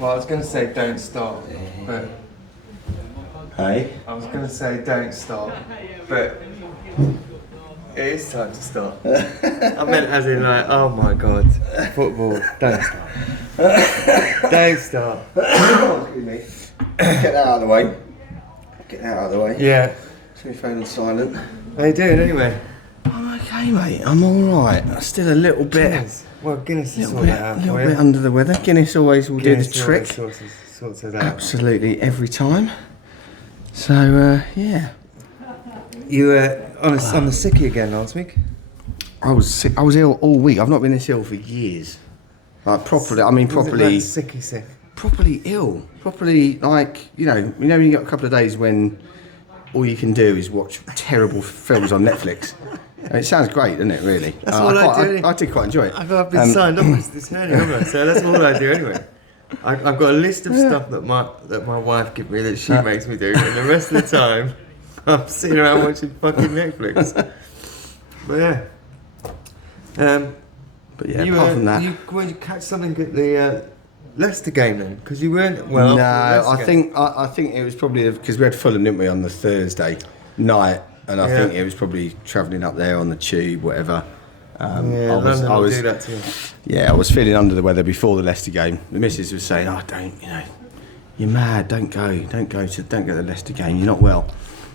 Well, I was going to say don't stop, but... Hey? I was going to say don't stop, but... It is time to stop. I meant as in like, oh my god, football, don't stop. Don't stop. Excuse me. Get that out of the way. Get that out of the way. Yeah. So my phone on silent. How you doing anyway? I'm okay, mate. I'm alright. I'm still a little bit... Cheers. Well, Guinness is A little bit under the weather. Guinness always will do the trick. Sorts it out. Absolutely, every time. So, yeah. You were on the sickie again last week? I was sick. I was ill all week. I've not been this ill for years. Like, properly, I mean, properly... Sicky sick. Properly ill. Properly, like, you know, when you got a couple of days when all you can do is watch terrible films on Netflix. And it sounds great, doesn't it, really? That's all I do. I did quite enjoy it. I've been signed up with this hernia, haven't I? So that's all I do anyway. I've got a list of stuff that my wife gives me that she makes me do, and the rest of the time I'm sitting around watching fucking Netflix. But yeah. But yeah, apart from that... Did you catch something at the Leicester game then? Because you weren't well. No, I think it was probably because we had Fulham, didn't we, on the Thursday night, and I think it was probably travelling up there on the tube, whatever. London will do that to you. Yeah, I was feeling under the weather before the Leicester game. The missus was saying, "Oh, don't, you're mad. Don't go to the Leicester game. You're not well."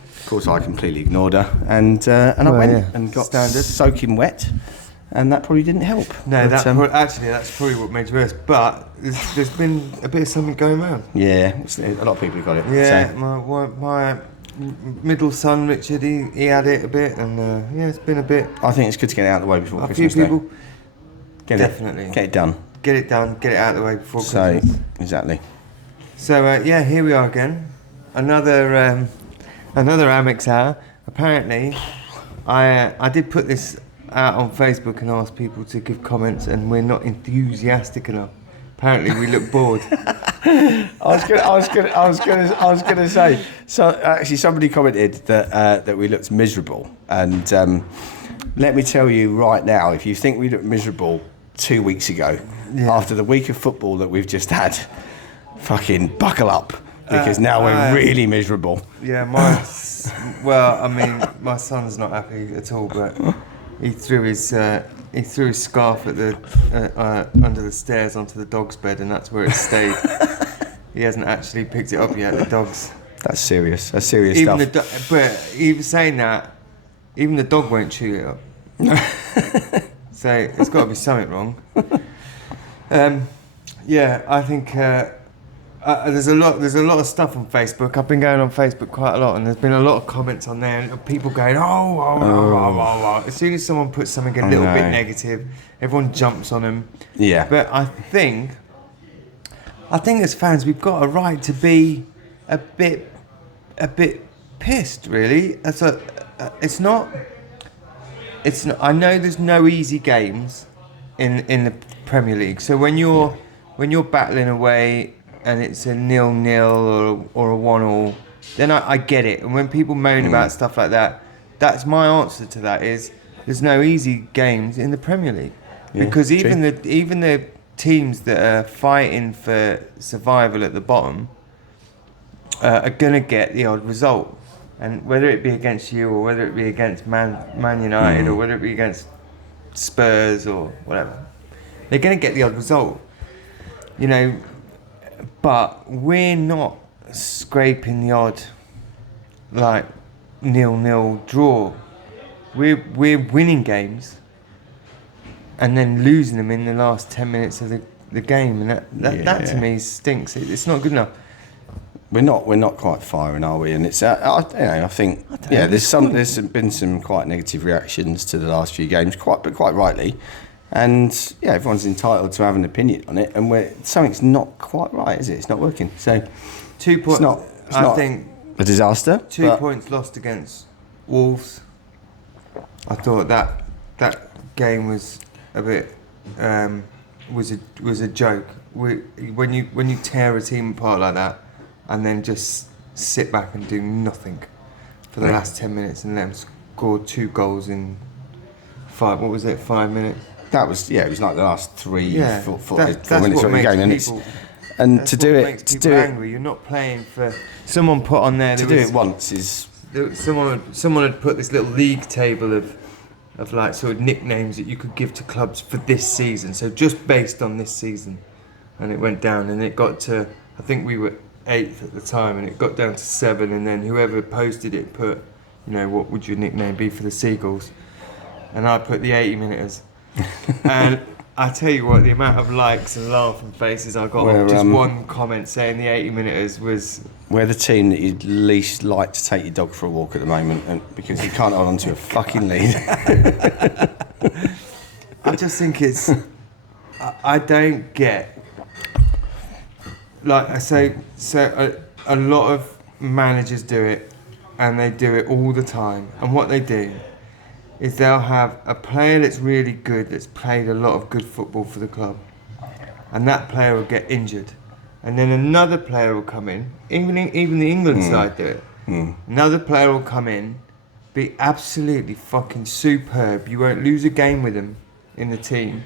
Of course, I completely ignored her, and I went and got soaking wet. And that probably didn't help. No, that's probably what made it worse. But there's been a bit of something going around. Yeah, a lot of people have got it. Yeah, so. my middle son Richard, he had it a bit, and it's been a bit. I think it's good to get it out of the way before a Christmas. Few people, get it done. Get it done. Get it out of the way before Christmas. Exactly. So here we are again, another Amex hour. Apparently, I did put this out on Facebook and asked people to give comments, and we're not enthusiastic enough. Apparently, we look bored. I was gonna say. So actually, somebody commented that we looked miserable, and let me tell you right now, if you think we looked miserable 2 weeks ago, after the week of football that we've just had, fucking buckle up, because now we're really miserable. Yeah, my son's not happy at all, but. He threw his scarf at the under the stairs onto the dog's bed, and that's where it stayed. He hasn't actually picked it up yet. The dog's. That's serious. That's serious stuff. But he was saying that even the dog won't chew it up. So it's got to be something wrong. I think. There's a lot of stuff on Facebook. I've been going on Facebook quite a lot, and there's been a lot of comments on there, and people going, oh. As soon as someone puts something a little bit negative, everyone jumps on them. Yeah. But I think as fans, we've got a right to be a bit pissed, really. It's not. I know there's no easy games in the Premier League. So when you're battling away and it's a 0-0 or a 1-1, then I get it. And when people moan about stuff like that, that's my answer to that is there's no easy games in the Premier League. Because even the teams that are fighting for survival at the bottom are going to get the odd result. And whether it be against you or whether it be against Man United or whether it be against Spurs or whatever, they're going to get the odd result. But we're not scraping the odd, 0-0 draw. We're winning games and then losing them in the last 10 minutes of the game, and that to me stinks. It's not good enough. We're not quite firing, are we? And it's I think there's been some quite negative reactions to the last few games, quite rightly. And everyone's entitled to have an opinion on it, and something's not quite right, is it? It's not working. So 2 points. I think a disaster. 2 points lost against Wolves. I thought that game was a bit was a joke. When you tear a team apart like that, and then just sit back and do nothing for the last 10 minutes, and let them score 2 goals in 5 minutes. That was it was like the last 4 that's minutes what of the makes game, people, and that's to what do makes it, to people do it, angry. You're not playing for. Someone put on there. to do it once is Someone had put this little league table of like sort of nicknames that you could give to clubs for this season. So just based on this season, and it went down, and it got to, I think we were 8th at the time, and it got down to 7, and then whoever posted it put, what would your nickname be for the Seagulls? And I put the 80 minuters. And I tell you what, the amount of likes and laughing faces I got off just one comment saying the 80 minuters was... We're the team that you'd least like to take your dog for a walk at the moment, and because you can't hold on to a fucking lead. I just think it's... I don't get... Like I say, a lot of managers do it, and they do it all the time. And what they do is they'll have a player that's really good, that's played a lot of good football for the club, and that player will get injured, and then another player will come in. Even the England side do it. Another player will come in, be absolutely fucking superb. You won't lose a game with him in the team,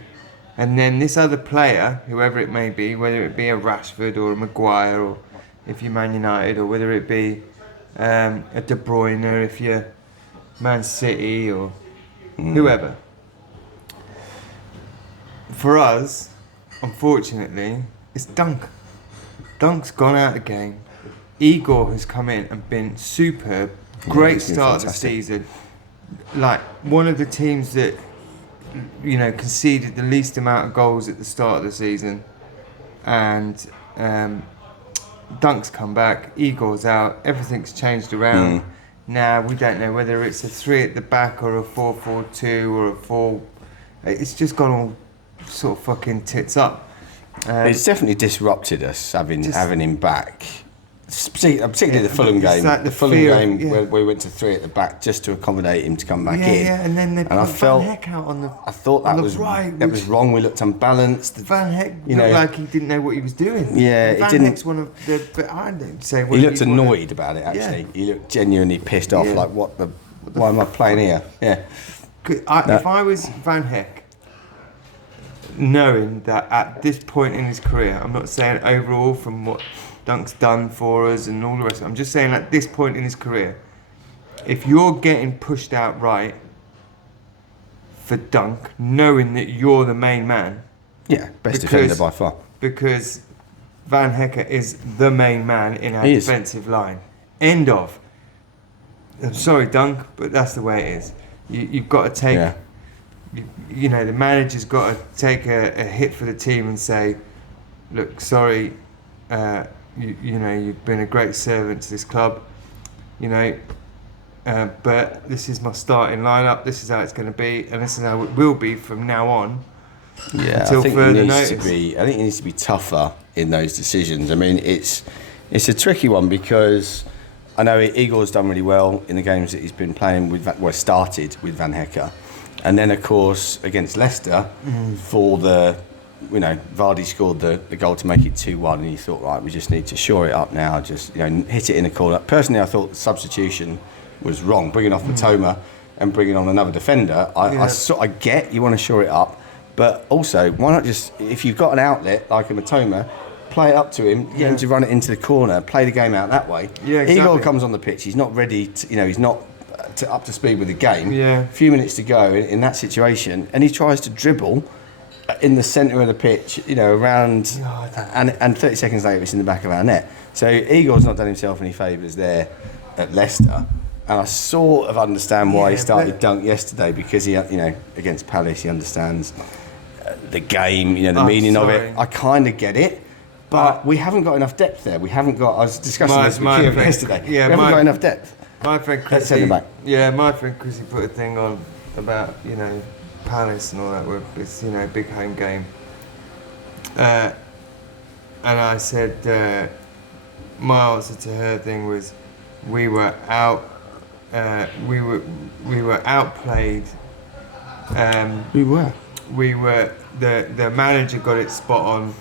and then this other player, whoever it may be, whether it be a Rashford or a Maguire, or if you're Man United, or whether it be a De Bruyne, or if you're Man City, or whoever. For us, unfortunately, it's Dunk. Dunk's gone out of the game. Igor has come in and been superb. Great start of the season. Like one of the teams that conceded the least amount of goals at the start of the season, and Dunk's come back. Igor's out. Everything's changed around. Now we don't know whether it's a 3 at the back or a 4-4-2 or a 4. It's just gone all sort of fucking tits up. It's definitely disrupted us having him back. Particularly the Fulham game. Like the Fulham game where we went to 3 at the back just to accommodate him to come back in. Yeah, and then they put Van Heck out on the I thought that was right. That was wrong. We looked unbalanced. Van Heck looked like he didn't know what he was doing. Yeah, Van didn't. Heck's one of the. But I don't say. He looked annoyed about it. Actually, he looked genuinely pissed off. Like, why am I playing here? Yeah. If I was Van Heck, knowing that at this point in his career, I'm not saying overall from what Dunk's done for us and all the rest of it, I'm just saying at this point in his career, if you're getting pushed out right for Dunk, knowing that you're the main man, best defender by far, because Van Hecker is the main man in our defensive line. End of. I'm sorry, Dunk, but that's the way it is. You've got to take... the manager's got to take a hit for the team and say, look, sorry, you've been a great servant to this club, but this is my starting lineup. This is how it's going to be, and this is how it will be from now on. Yeah, until further notice. I think it needs to be tougher in those decisions. I mean, it's a tricky one because I know Igor's done really well in the games that he's been playing with. Started with Van Hecker. And then, of course, against Leicester, for Vardy scored the goal to make it 2-1, and you thought, right, we just need to shore it up now, just hit it in the corner. Personally, I thought the substitution was wrong, bringing off Matoma and bringing on another defender. I get you want to shore it up, but also, why not just, if you've got an outlet like a Matoma, play it up to him, get him to run it into the corner, play the game out that way. Yeah, exactly. Igor comes on the pitch, he's not ready to, he's not up to speed with the game. Yeah. A few minutes to go in that situation, and he tries to dribble in the centre of the pitch, around, and 30 seconds later it's in the back of our net. So Igor's not done himself any favours there at Leicester, and I sort of understand why he started Dunk yesterday, because he, against Palace, he understands the game, the meaning of it. I kind of get it. But we haven't got enough depth there. We haven't got. I was discussing this with Kieran yesterday. We haven't got enough depth. My friend Chrissy, my friend Chrissy put a thing on about Palace and all that. Where it's big home game, and I said my answer to her thing was we were we were outplayed. We were. The manager got it spot on.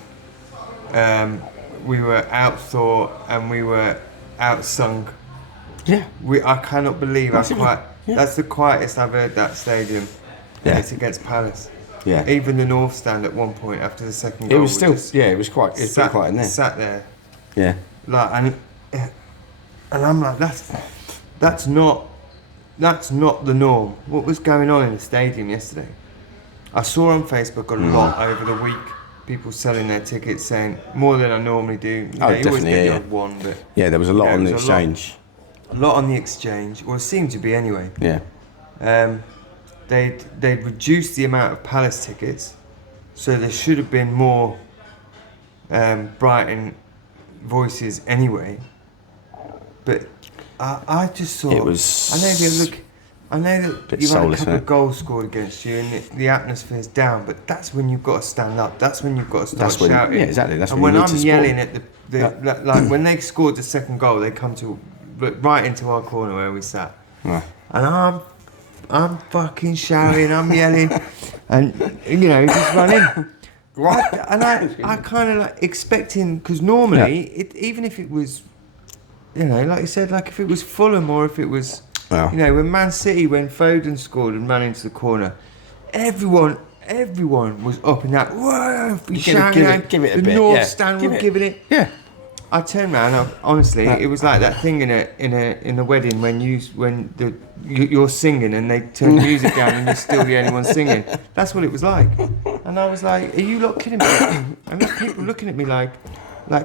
We were outthought and we were outsung. Yeah. I cannot believe that's the quietest I've heard that stadium. Yeah. It's against Palace. Yeah. Even the North Stand at one point after the second goal. It was still, just it was quite, it's been quite in there. Sat there. Yeah. Like, and I'm like, that's not the norm. What was going on in the stadium yesterday? I saw on Facebook a lot over the week, people selling their tickets, saying more than I normally do. You know, you always definitely, get the odd one, but yeah, there was a lot on the exchange. A lot on the exchange, or it seemed to be anyway. Yeah. They'd reduced the amount of Palace tickets, so there should have been more Brighton voices anyway. But I just saw. It was. I know that you've had a couple of goals scored against you, and the atmosphere's down. But that's when you've got to stand up. That's when you've got to start shouting. Yeah, exactly. That's and when I'm yelling at like when they scored the second goal, they come right into our corner where we sat, and I'm fucking shouting, I'm yelling, and just running. And I kind of like expecting, because normally, even if it was, like you said, like if it was Fulham or if it was, when Man City, when Foden scored and ran into the corner, everyone was up and down, whoa, shouting, give it a the bit, North Stand were giving it. Yeah. I turned around. Honestly, it was like that thing in a wedding when you're singing and they turn the music down and you're still the only one singing. That's what it was like. And I was like, "Are you lot kidding me?" And there's people looking at me like,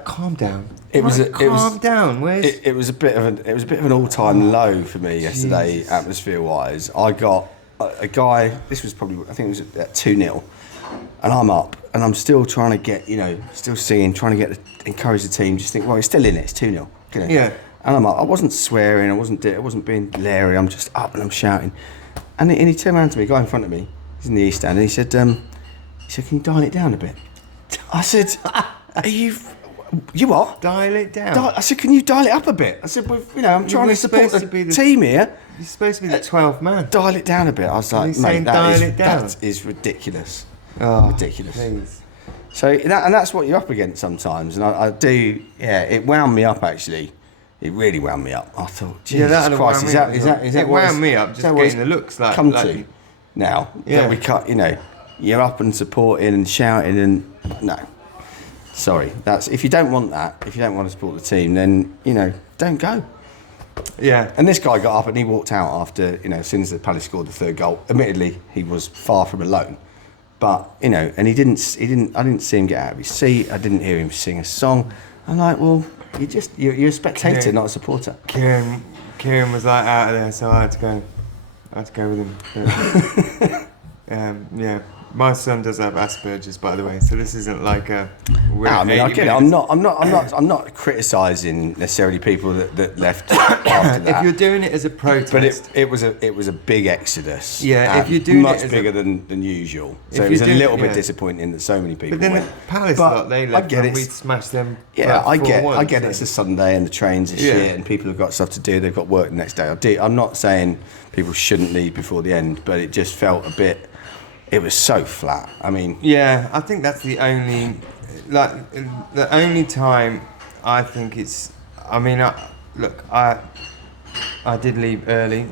calm down. Calm down. It was a bit of an all-time low for me yesterday, atmosphere-wise. I got a guy. This was probably, I think it was at 2-0. And I'm up, and I'm still trying to get, still singing, trying to encourage the team. Just think, well, it's still in it. It's 2-0. Yeah. And I'm up. I wasn't swearing. I wasn't being Larry. I'm just up and I'm shouting. And he turned around to me, a guy in front of me. He's in the East Stand, and he said, "Can you dial it down a bit?" I said, "Are you what? Dial it down." I said, "Can you dial it up a bit?" I said, "Well, I'm trying to support the team here. You're supposed to be the 12th man. Dial it down a bit." I was like, "Mate, that is ridiculous." Oh, ridiculous. Please. So that's what you're up against sometimes, and I do. Yeah, it wound me up actually. It really wound me up. I thought, Jesus Christ, is that it wound me up? Just getting the looks like come to now that we cut. You're up and supporting and shouting and no. Sorry, that's if you don't want that. If you don't want to support the team, then don't go. Yeah. And this guy got up and he walked out after as soon as the Palace scored the third goal. Admittedly, he was far from alone. But and I didn't see him get out of his seat. I didn't hear him sing a song. I'm like, well, you're a spectator, not a supporter. Kieran was like out of there, so I had to go with him. But, yeah, my son does have Asperger's, by the way, so this isn't like a. I get it. I'm not criticising necessarily people that left after that. If you're doing it as a protest, but it was a big exodus. Yeah, if you're doing much bigger than usual, so it was a little bit disappointing that so many people. But then went. the Palace lot, they left and we smashed them. Yeah, I get it's a Sunday and the trains are shit and people have got stuff to do. They've got work the next day. I'm not saying people shouldn't leave before the end, but it just felt a bit. It was so flat. I mean. Yeah, I think that's the only time I think it's. I mean, I did leave early.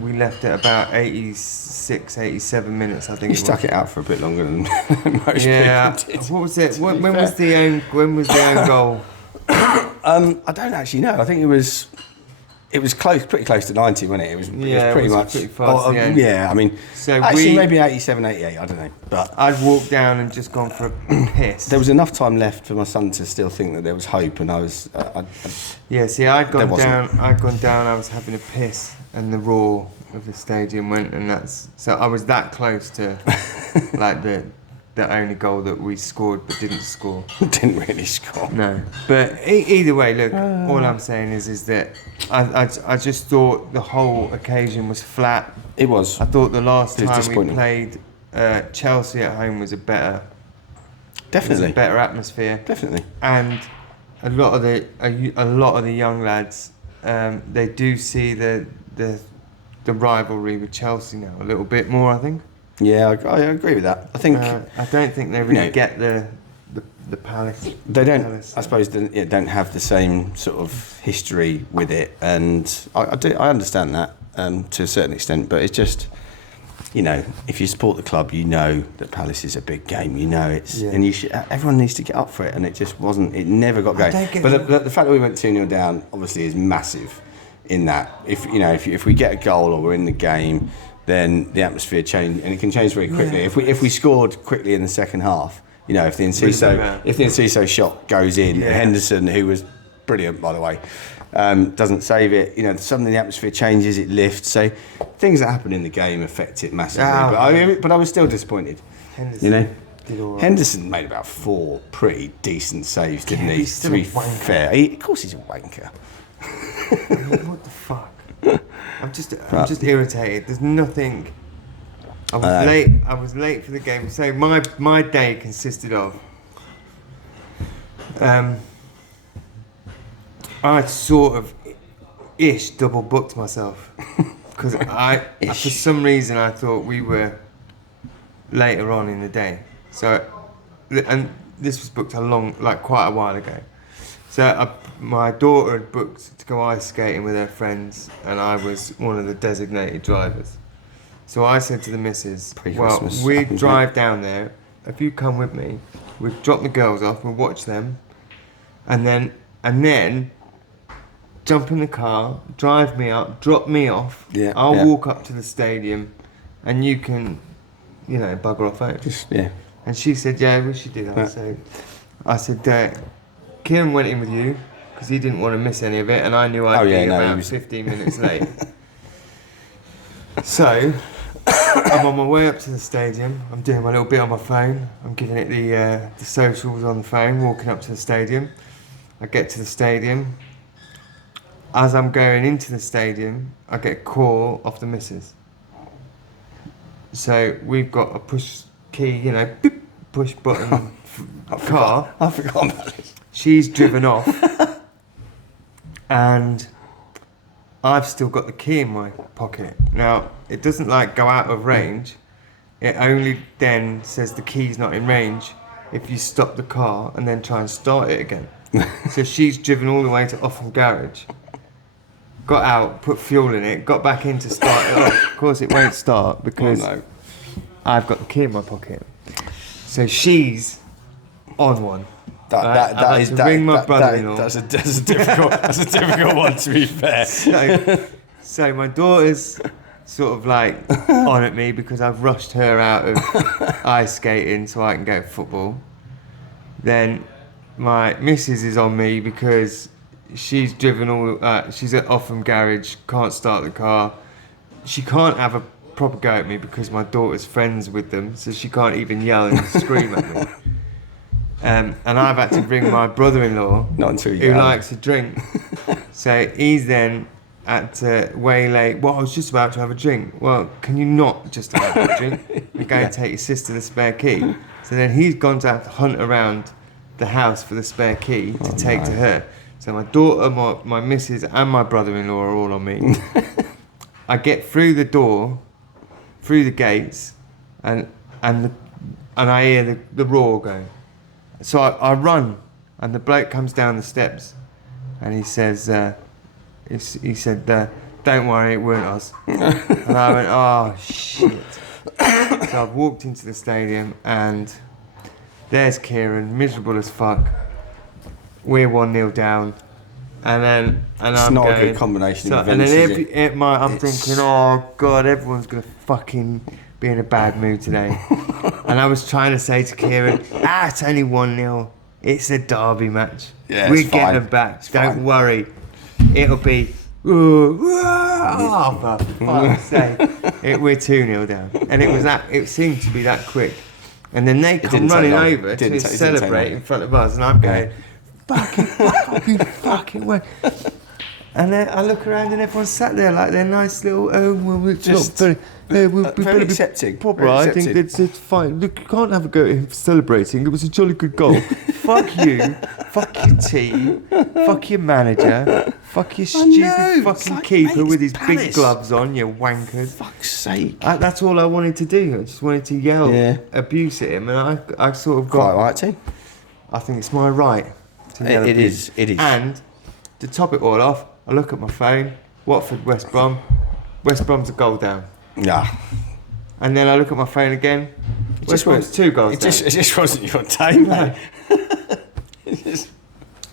We left at about 86, 87 minutes, I think. You stuck it out for a bit longer than most people did. What was it? When was the own goal? I don't actually know. I think it was pretty close to 90, wasn't it? It was pretty much. Pretty fast, yeah, I mean, so actually maybe 87, 88, I don't know. But I'd walked down and just gone for a piss. There was enough time left for my son to still think that there was hope, and I was. I'd gone down. I was having a piss, and the roar of the stadium went, and so I was that close to like the only goal that we scored but didn't score. Didn't really score. No, but either way, look. All I'm saying is that I just thought the whole occasion was flat. It was. I thought the last time we played Chelsea at home was a better atmosphere. Definitely. And a lot of the young lads, they do see the rivalry with Chelsea now a little bit more, I think. Yeah, I agree with that. I think I don't think they really get the Palace. They don't. Palace. I suppose they don't have the same sort of history with it, and I understand that to a certain extent. But it's just if you support the club, you know that Palace is a big game. You know Yeah. and everyone needs to get up for it. And it just wasn't. It never got going. But the fact that we went 2-0 down obviously is massive. In that, if we get a goal or we're in the game, then the atmosphere change, and it can change very quickly. Yeah. If we scored quickly in the second half, if the Enciso shot goes in, Henderson, who was brilliant by the way, doesn't save it, suddenly the atmosphere changes, it lifts. So things that happen in the game affect it massively. But I was still disappointed. Henderson did all right. Henderson made about 4 pretty decent saves, didn't he? He's To be still a wanker. fair, of course he's a wanker. What the fuck? I'm just irritated. There's nothing. I was late for the game. So my day consisted of I sort of double booked myself because for some reason I thought we were later on in the day. So, and this was booked quite a while ago. So my daughter had booked to go ice skating with her friends, and I was one of the designated drivers. So I said to the missus, "Well, we drive down there. If you come with me, we'll drop the girls off. We'll watch them, and then jump in the car, drive me up, drop me off. I'll walk up to the stadium, and you can, bugger off out." And she said, "Yeah, we should do that." So I said, Kieran went in with you because he didn't want to miss any of it, and I knew I'd be about 15 minutes late. So I'm on my way up to the stadium. I'm doing my little bit on my phone. I'm giving it the socials on the phone, walking up to the stadium. I get to the stadium. As I'm going into the stadium, I get a call off the missus. So we've got a push key, beep, push button car. I forgot about this. She's driven off, and I've still got the key in my pocket. Now, it doesn't go out of range. It only then says the key's not in range if you stop the car and then try and start it again. So she's driven all the way to Offham Garage, got out, put fuel in it, got back in to start it off. Of course, it won't start because I've got the key in my pocket. So she's on one. Ring my brother-in-law. That's a difficult one, to be fair. So my daughter's sort of on at me because I've rushed her out of ice skating so I can go to football. Then my missus is on me because she's driven she's at Offham Garage, can't start the car. She can't have a proper go at me because my daughter's friends with them, so she can't even yell and scream at me. And I've had to bring my brother-in-law, who likes to drink. So he's then had to waylay, I was just about to have a drink. Well, can you not just have a drink? We're going to take your sister the spare key. So then he's gone to have to hunt around the house for the spare key to take to her. So my daughter, my missus and my brother-in-law are all on me. I get through the door, through the gates, and I hear the roar going. So I run, and the bloke comes down the steps, and he says, he said, "Don't worry, it weren't us." And I went, "Oh shit!" So I've walked into the stadium, and there's Kieran, miserable as fuck. We're 1-0 down, and it's I'm not going, a good combination of and events. then I'm thinking, oh god, everyone's gonna fucking be in a bad mood today. And I was trying to say to Kieran, it's only 1-0. It's a derby match. Yeah, We're it's getting fine. them back. It's Don't fine. worry. It'll be, for fuck's sake. We're 2-0 down. And it seemed to be that quick. And then they come running over to celebrate in front of us, and I'm going, fucking way. And then I look around and everyone's sat there like their nice little, it's Just not very, we very better be accepting. proper. Very I think accepting. it's fine. Look, you can't have a go at him for celebrating. It was a jolly good goal. Fuck you. Fuck your team. Fuck your manager. Fuck your stupid fucking keeper with his big gloves on, you wankers. Fuck's sake. That's all I wanted to do. I just wanted to yell abuse at him, and I sort of got... Quite right, too. I think it's my right to yell It abuse. is. And to top it all off, I look at my phone, Watford, West Brom. West Brom's a goal down. Yeah. and then I look at my phone again. West Brom's 2 goals down. It just wasn't your day, mate.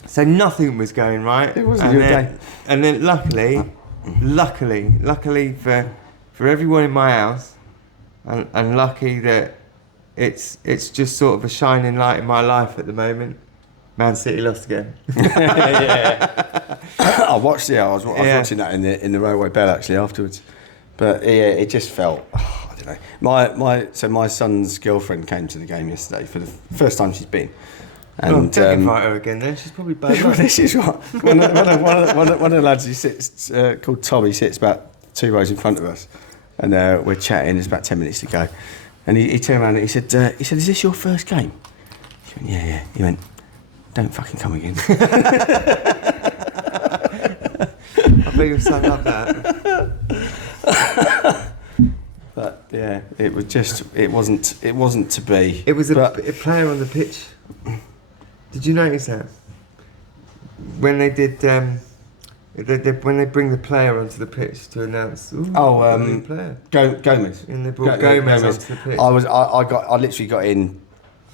So nothing was going right. It wasn't your day. And then luckily for everyone in my house, and lucky that it's just sort of a shining light in my life at the moment. Man City lost again. I watched it. I was watching that in the Railway Bell actually afterwards. But yeah, it just felt. I don't know. My son's girlfriend came to the game yesterday for the first time she's been. And don't invite her again then. She's probably bad. Well, this is what one of the lads who sits called Tom. He sits about 2 rows in front of us, and we're chatting. There's about 10 minutes to go, and he turned around and he said, "Is this your first game?" She went, "Yeah." He went, "Don't fucking come again." I bet your son loved that. But yeah, it wasn't to be. It was a player on the pitch. Did you notice that? When they did, when they bring the player onto the pitch to announce, new player. Gomez. And they brought Gomez onto the pitch. I literally got in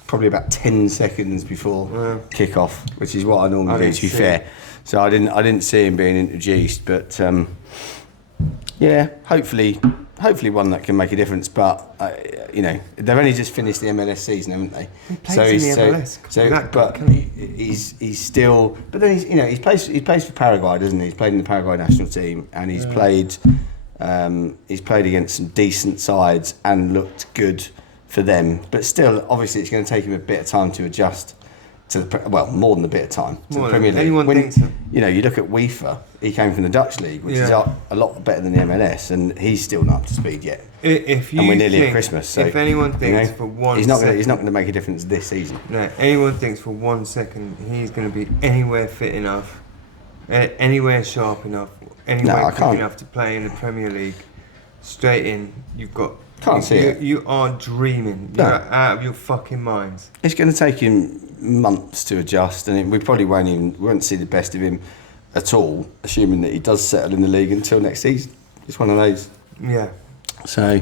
probably about 10 seconds before kick-off, which is what I normally do, to be fair. So I didn't see him being introduced, but yeah, hopefully one that can make a difference. But they've only just finished the MLS season, haven't they? He plays in the MLS. He's still. But then he plays for Paraguay, doesn't he? He's played in the Paraguay national team, and he's played against some decent sides and looked good for them. But still, obviously, it's going to take him a bit of time to adjust to more than a bit of time to the Premier League. Anyone thinks so. You look at UEFA. He came from the Dutch league, which is a lot better than the MLS, and he's still not up to speed yet. And we're nearly at Christmas, so if anyone thinks for 1 he's second, not going to make a difference this season. No, anyone thinks for 1 second he's going to be anywhere fit enough, anywhere sharp enough, anywhere quick enough to play in the Premier League, straight in. Can't see it. You are dreaming. You're out of your fucking minds. It's going to take him months to adjust, and we probably won't see the best of him at all, assuming that he does settle in the league until next season. It's one of those. Yeah. So.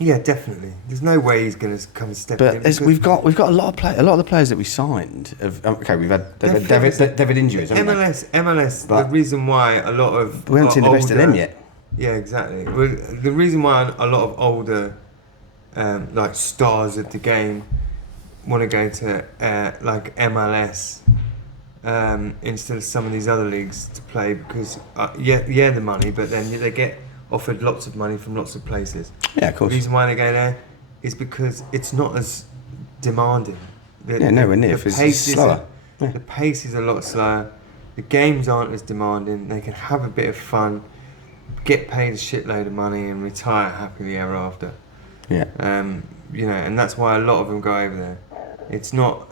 Yeah, definitely. There's no way he's going to come and step in. But we've got a lot of the players that we signed. We've had David injuries. MLS. The reason why a lot of we haven't seen the best of them yet. Yeah, exactly. Well, the reason why a lot of older, like stars of the game, want to go to like MLS instead of some of these other leagues to play because the money, but then they get offered lots of money from lots of places. Yeah, of course. The reason why they go there is because it's not as demanding. Nowhere near. The pace is slower. The pace is a lot slower. The games aren't as demanding. They can have a bit of fun, get paid a shitload of money, and retire happily ever after. Yeah. And that's why a lot of them go over there. It's not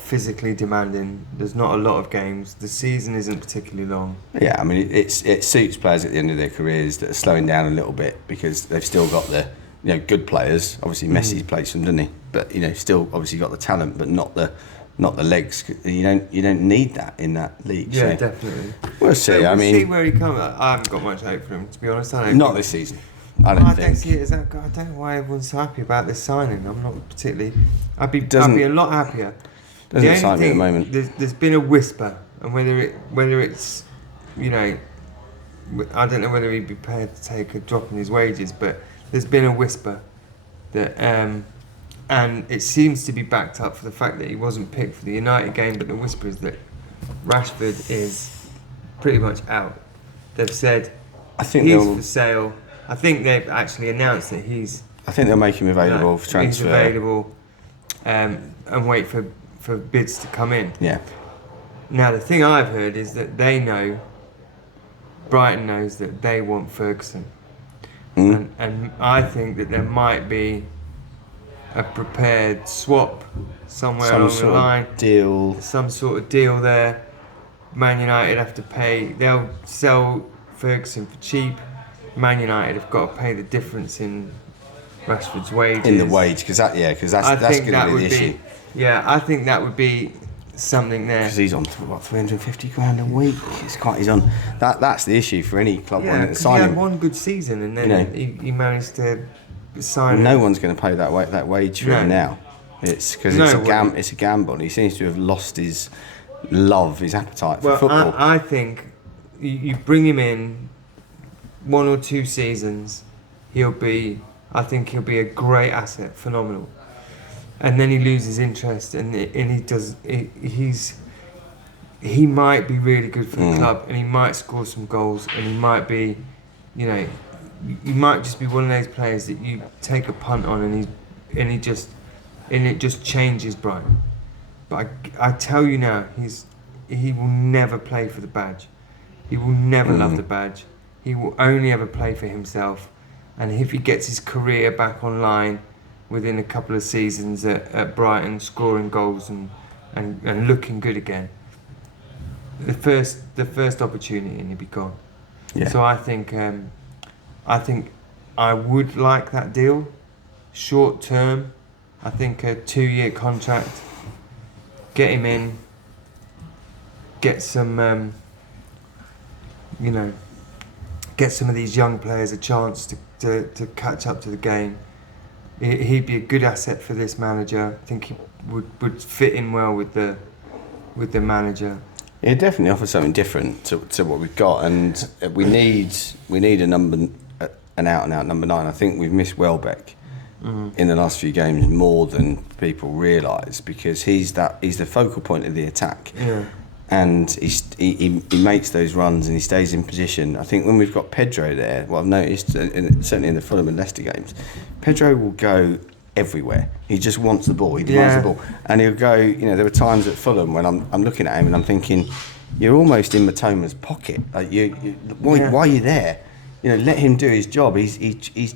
physically demanding. There's not a lot of games. The season isn't particularly long. Yeah, I mean it suits players at the end of their careers that are slowing down a little bit because they've still got the good players. Obviously Messi's plays them, doesn't he? But still obviously got the talent, but not the legs. You don't need that in that league. Yeah, so definitely. We'll see. We'll see where he comes. I haven't got much hope for him, to be honest. Not this season. I don't see it as that. I don't know why everyone's so happy about this signing. I'm not particularly. I'd be a lot happier. Doesn't excite me at the moment. There's been a whisper, and whether it's, I don't know whether he'd be prepared to take a drop in his wages, but there's been a whisper that, and it seems to be backed up for the fact that he wasn't picked for the United game. But the whisper is that Rashford is pretty much out. They've said he's for sale. I think they've actually announced that he's. I think they'll make him available for transfer. He's available, and wait for bids to come in. Yeah. Now the thing I've heard is that Brighton knows that they want Ferguson, and I think that there might be a prepared swap somewhere along the line. Some sort of deal there. Man United have to pay. They'll sell Ferguson for cheap. Man United have got to pay the difference in Rashford's wages. In the wage, because that's going to be the issue. Yeah, I think that would be something there. Because he's on $350,000 a week. He's on. That's the issue for any club. Yeah, because he had one good season and then he managed to sign. No one's going to pay that wage for him now. It's because it's a gamble. He seems to have lost his appetite for football. I think you bring him in 1 or 2 seasons, I think he'll be a great asset, phenomenal. And then he loses interest, and he might be really good for the club, and he might score some goals, and he might be, you might just be one of those players that you take a punt on, and it just changes Brighton. But I tell you now, he will never play for the badge. He will never love the badge. He will only ever play for himself. And if he gets his career back online within a couple of seasons at Brighton, scoring goals and looking good again, the first opportunity, and he'll be gone. Yeah. So I think I would like that deal, short term. I think a 2-year contract. Get him in. Get some, get some of these young players a chance to catch up to the game. He'd be a good asset for this manager. I think he would fit in well with the manager. It definitely offers something different to what we've got, and we need an out-and-out number 9. I think we've missed Welbeck in the last few games more than people realise, because he's the focal point of the attack. Yeah. And he makes those runs and he stays in position. I think when we've got Pedro there, what I've noticed, certainly in the Fulham and Leicester games, Pedro will go everywhere. He just wants the ball. He demands the ball, and he'll go. There were times at Fulham when I'm looking at him and I'm thinking, you're almost in Matoma's pocket. Like why are you there? Let him do his job. He's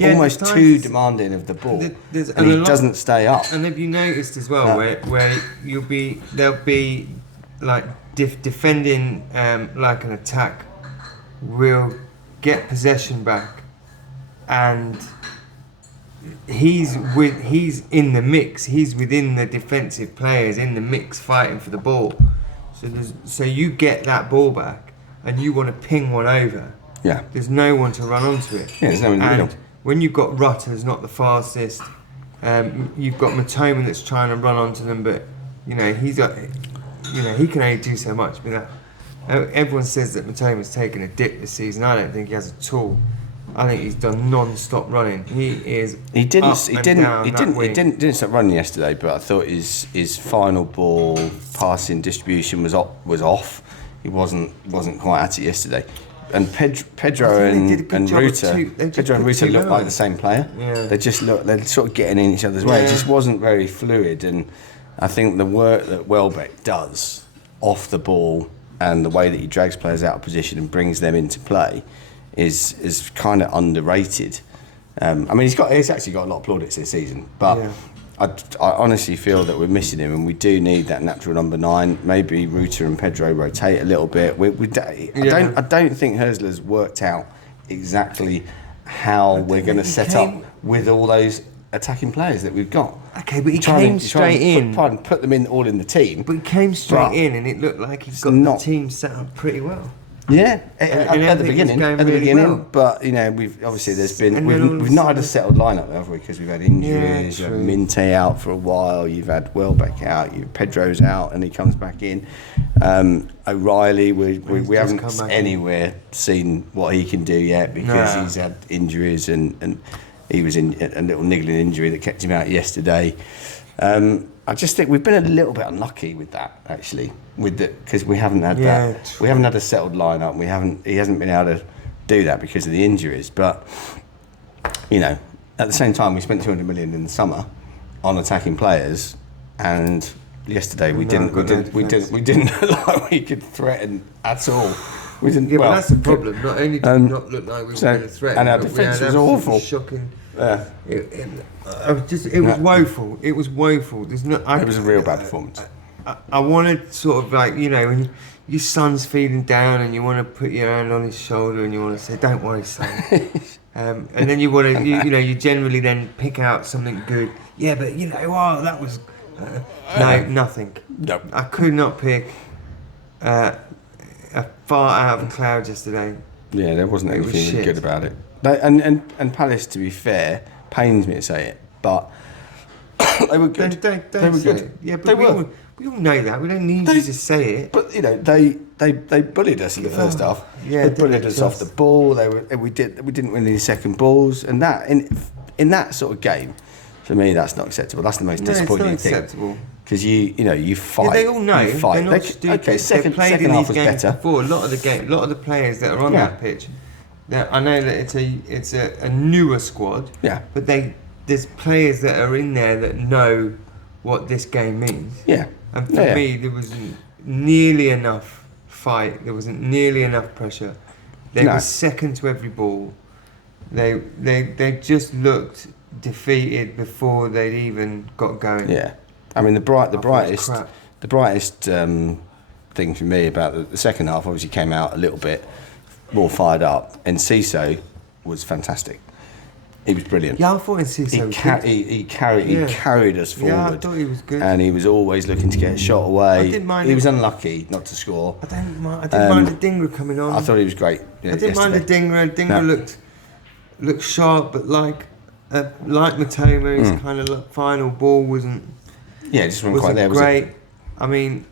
almost too demanding of the ball, and he doesn't stay up. And have you noticed as well where they'll be like defending like an attack, will get possession back, and he's in the mix. He's within the defensive players in the mix, fighting for the ball. So you get that ball back, and you want to ping one over. Yeah. There's no one to run onto it. Yeah, there's no one in the middle. When you've got Rutter's not the fastest, you've got Matoma that's trying to run onto them, but he's got. He can only do so much. But everyone says that Matoma's taken a dip this season. I don't think he has at all. I think he's done non-stop running. He didn't stop running yesterday, but I thought his final ball passing distribution was off. He wasn't quite at it yesterday. And Pedro and Ruta look like the same player. Yeah. They're sort of getting in each other's way. It just wasn't very fluid, and I think the work that Welbeck does off the ball and the way that he drags players out of position and brings them into play is kind of underrated. He's actually got a lot of plaudits this season, but I honestly feel that we're missing him, and we do need that natural number 9. Maybe Ruta and Pedro rotate a little bit. I don't think Hösler's worked out exactly how we're going to set up with all those attacking players that we've got. Okay, but he came straight in. Put them in all in the team. But he came straight in, and it looked like he's got the team set up pretty well. Yeah, at the beginning, but we've not had a settled lineup, have we? Because we've had injuries. You have Minte out for a while. You've had Welbeck out. Pedro's out, and he comes back in. O'Reilly, we haven't anywhere seen what he can do yet, because he's had injuries, and he was in a little niggling injury that kept him out yesterday. I just think we've been a little bit unlucky with that, actually, because we haven't had that. We haven't had a settled lineup. He hasn't been able to do that because of the injuries. But at the same time, we spent 200 million in the summer on attacking players, and yesterday we didn't look like we could threaten at all. We didn't. Yeah, but that's the problem. Not only did we not look like we were going to threaten, and our defence was awful. Shocking. Yeah. It was woeful. It was woeful. It was a real bad performance. I wanted sort of like, when your son's feeling down and you want to put your hand on his shoulder and you want to say, "Don't worry, son." And then you want to, you generally then pick out something good. Yeah, but that was nothing. No. I could not pick a fart out of a cloud yesterday. Yeah, there wasn't anything really good about it. And Palace, to be fair, pains me to say it, but they were good. They were good. Yeah, but we all know that. We don't need you to say it. But they bullied us in the first half. Yeah, they bullied us off the ball. We didn't win any second balls, and that in that sort of game, for me, that's not acceptable. That's the most disappointing thing. Acceptable. Because you fight. Yeah, they all know. You fight. They're not stupid. Okay, second in half these was games better. before. A lot of the players that are on that pitch. I know that it's a newer squad. Yeah. But there's players that are in there that know what this game means. Yeah. And for me, there wasn't nearly enough fight. There wasn't nearly enough pressure. They were second to every ball. They just looked defeated before they'd even got going. Yeah. I mean, the brightest thing for me about the second half obviously came out a little bit more fired up, and Cisse was fantastic. He was brilliant. Yeah, I thought Cisse was good. He carried us forward. Yeah, I thought he was good. And he was always looking to get a shot away. I didn't mind he was unlucky not to score. I didn't mind the Dinger coming on. I thought he was great. I didn't mind the Dinger. Dinger looked sharp, but like Matoma, his kind of final ball wasn't. Yeah, it just wasn't quite there. Great. Was it? I mean,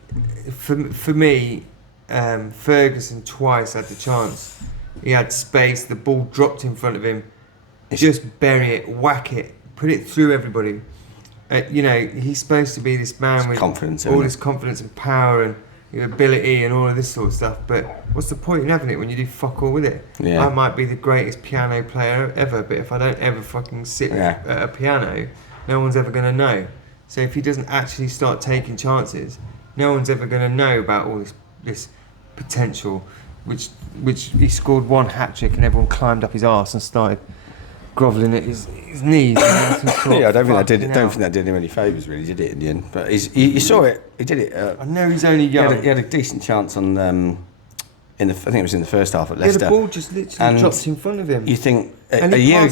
for me, Ferguson twice had the chance. He had space. The ball dropped in front of him. Just bury it, whack it, put it through everybody. He's supposed to be this man with confidence, all this confidence and power and ability and all of this sort of stuff. But what's the point in having it when you do fuck all with it? Yeah. I might be the greatest piano player ever, but if I don't ever fucking sit at a piano, no one's ever going to know. So if he doesn't actually start taking chances, no one's ever going to know about all this potential, which he scored one hat-trick and everyone climbed up his arse and started grovelling at his knees. I don't think that did him any favours, really, did it, in the end? But you saw it. He did it. I know he's only young. He had a decent chance on. I think it was in the first half at Leicester. The ball just literally dropped in front of him. You think a year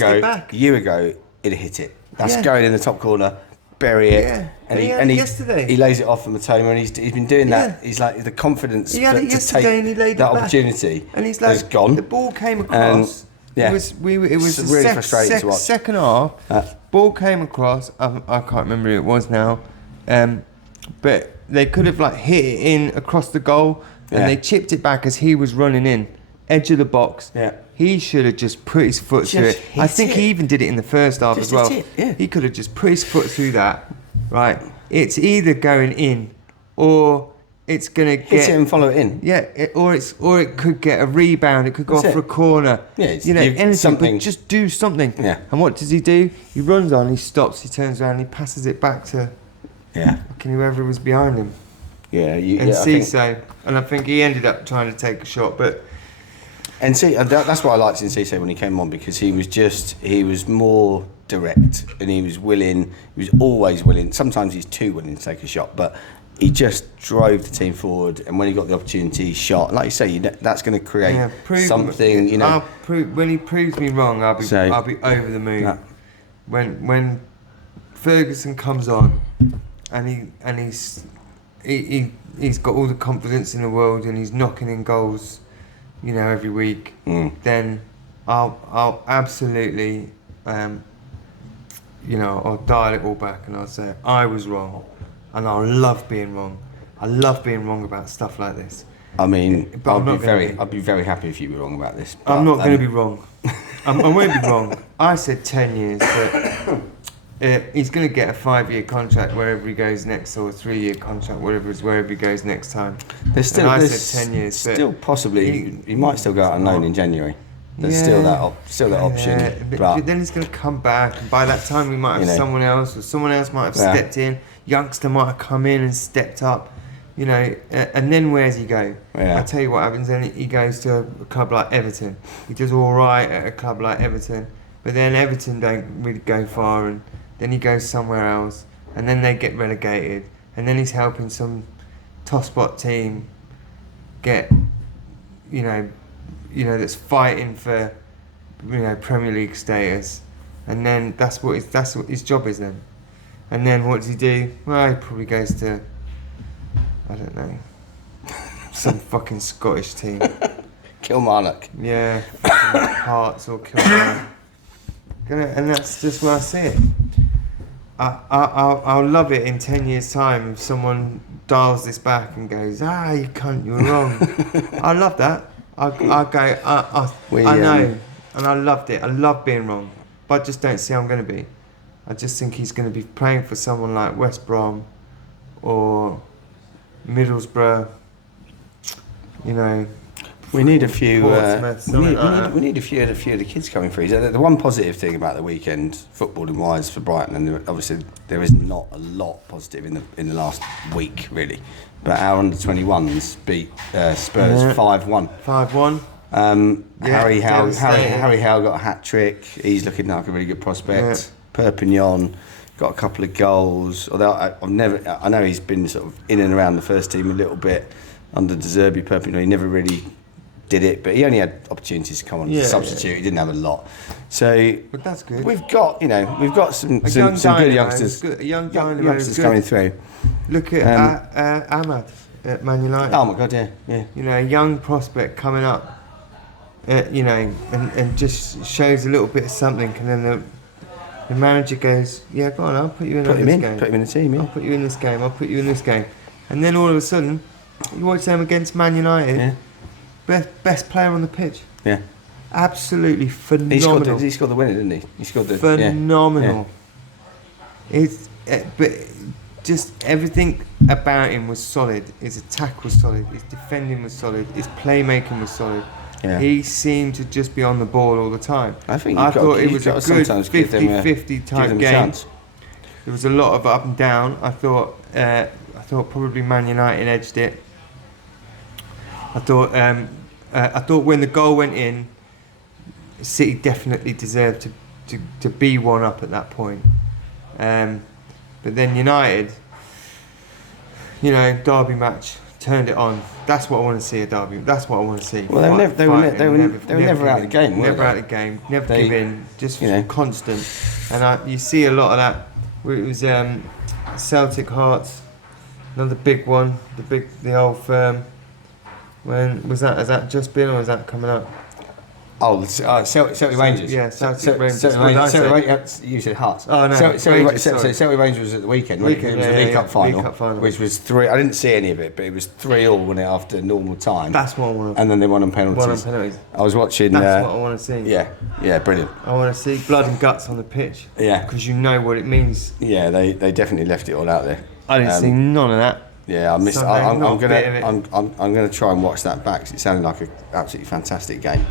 ago, he'd have hit it. That's going in the top corner. Bury it. Yeah. And he yesterday. He lays it off for Matoma, and he's been doing that. He's like the confidence he had it to yesterday take and he laid that it back. opportunity. And he's like, has gone. The ball came across. It was really frustrating to watch. Second half. Ball came across. I can't remember who it was now, but they could have hit it in across the goal, and they chipped it back as he was running in, edge of the box. Yeah. He should have just put his foot through it. I think he even did it in the first half as well. He could have just put his foot through that. Right. It's either going in, or it's gonna get hit it and follow it in. Yeah, or it could get a rebound. It could go off for a corner. Yeah, anything. Something. But just do something. Yeah. And what does he do? He runs on. He stops. He turns around. He passes it back to whoever was behind him. Yeah. Cisse. And I think he ended up trying to take a shot, but. And that's what I liked in Cisse when he came on, because he was more direct, and he was willing. He was always willing. Sometimes he's too willing to take a shot, but he just drove the team forward. And when he got the opportunity, he shot. And like you say, that's going to create something. When he proves me wrong, I'll be over the moon. Yeah. When Ferguson comes on, and he's got all the confidence in the world, and he's knocking in goals. Every week, then I'll absolutely, I'll dial it all back and I'll say I was wrong, and I love being wrong. I love being wrong about stuff like this. I mean, but I'd be very happy if you were wrong about this. I'm not going to be wrong. I won't be wrong. I said 10 years, but he's going to get a 5-year contract wherever he goes next, or a 3-year contract, wherever he goes next time. There's said 10 years. Still possibly, he might still go out on loan in January. There's still that option. But then he's going to come back, and by that time we might have someone else, or someone else might have stepped in. Youngster might have come in and stepped up. And then where's he go? Yeah. I tell you what happens. Then he goes to a club like Everton. He does all right at a club like Everton, but then Everton don't really go far, and then he goes somewhere else, and then they get relegated, and then he's helping some tosspot team get, that's fighting for, Premier League status, and then that's what his job is then. And then what does he do? Well, he probably goes to, I don't know, some fucking Scottish team. Kilmarnock. Yeah, Hearts or Kilmarnock. And that's just where I see it. I'll love it in 10 years' time if someone dials this back and goes, you cunt, you were wrong. I love that. I know, and I loved it. I love being wrong, but I just don't see how I'm going to be. I just think he's going to be playing for someone like West Brom or Middlesbrough, you know. We need a few. Portsmouth, we need a few of the kids coming through. The one positive thing about the weekend, footballing wise, for Brighton, and obviously there is not a lot positive in the last week really, but our under-21s beat Spurs 5-1. 5-1. Harry Howe got a hat trick. He's looking like a really good prospect. Perpignan got a couple of goals. Although I know he's been sort of in and around the first team a little bit under De Zerbi. Perpignan, he never really did it, but he only had opportunities to come on as a substitute. He didn't have a lot, so but that's good. We've got some good youngsters, youngsters coming through. Look at Ahmad at Man United. Oh my God, yeah. You know, a young prospect coming up, you know, and just shows a little bit of something, and then the manager goes, "Yeah, go on, I'll put you in this game. Put him in the team. Yeah. I'll put you in this game. I'll put you in this game," and then all of a sudden, you watch them against Man United. Yeah. Best player on the pitch. Yeah. Absolutely phenomenal. He scored the winner, didn't he? He scored the phenomenal. Yeah. But just everything about him was solid. His attack was solid. His defending was solid. His playmaking was solid. Yeah. He seemed to just be on the ball all the time. I thought it was a good 50-50 type game. There was a lot of up and down. I thought probably Man United edged it. I thought when the goal went in, City definitely deserved to be one up at that point. But then United, you know, derby match, turned it on. That's what I want to see, a derby. That's what I want to see. Well, they were never out of the game, were they? Never out of the game. Never give in. Just constant. And you see a lot of that. It was Celtic Hearts, another big one. The old firm. When was that? Has that just been, or is that coming up? Oh, Celtic Rangers. Yeah, Celtic Rangers. You said Hearts. Oh no, Celtic Rangers was at the weekend. It was the League Cup final, which was 3. I didn't see any of it, but it was 3-3, wasn't it, after normal time? That's what I want. And then they won on penalties. I was watching. That's what I want to see. Yeah, brilliant. I want to see blood and guts on the pitch. Yeah, because you know what it means. Yeah, they definitely left it all out there. I didn't see none of that. Yeah, I missed. I'm gonna try and watch that back. 'Cause it sounded like an absolutely fantastic game.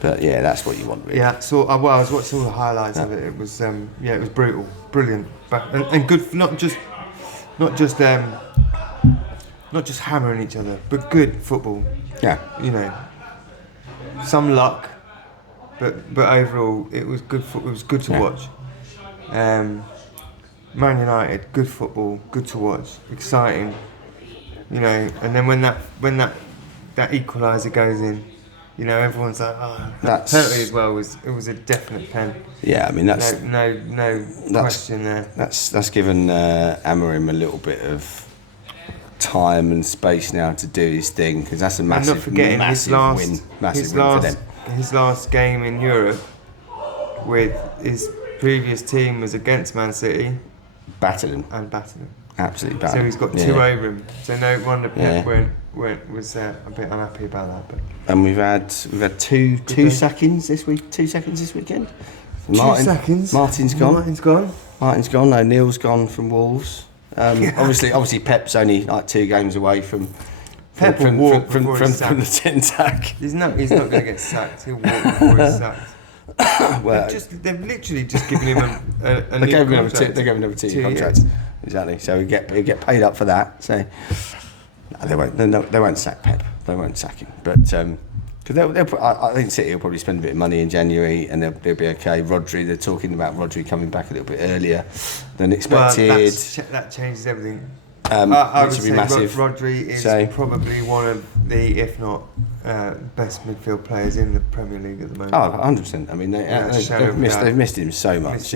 But yeah, that's what you want, really. Yeah, so I was watching all the highlights of it. It was it was brutal, brilliant, and good. Not just hammering each other, but good football. Yeah, you know, some luck, but overall it was good. It was good to watch. Man United, good football, good to watch, exciting, you know. And then when that equaliser goes in, you know, everyone's like, that penalty as well was a definite pen. Yeah, I mean that's no question there. That's given Amorim a little bit of time and space now to do his thing, because that's a massive win for them. His last game in Europe with his previous team was against Man City. Battered him. Absolutely battered. So he's got 2 over him. So no wonder Pep was a bit unhappy about that. But. And we've had two sackings this week. 2 seconds this weekend. Seconds. Martin's gone. Martin's gone. No, Neil's gone from Wolves. Obviously Pep's only like 2 games away from the tin sack. He's not going to get sacked. He'll walk before he's sacked. Well, they've literally just given him a they gave him another 2-year contract. Exactly. So he'll get paid up for that. So they won't sack Pep. They won't sack him. But because I think City will probably spend a bit of money in January and they'll be okay. Rodri, they're talking about Rodri coming back a little bit earlier than expected. Well, that changes everything. I would say massive. Rodri is probably one of the, if not best midfield players in the Premier League at the moment. Oh, 100%. I mean, they've missed him so much.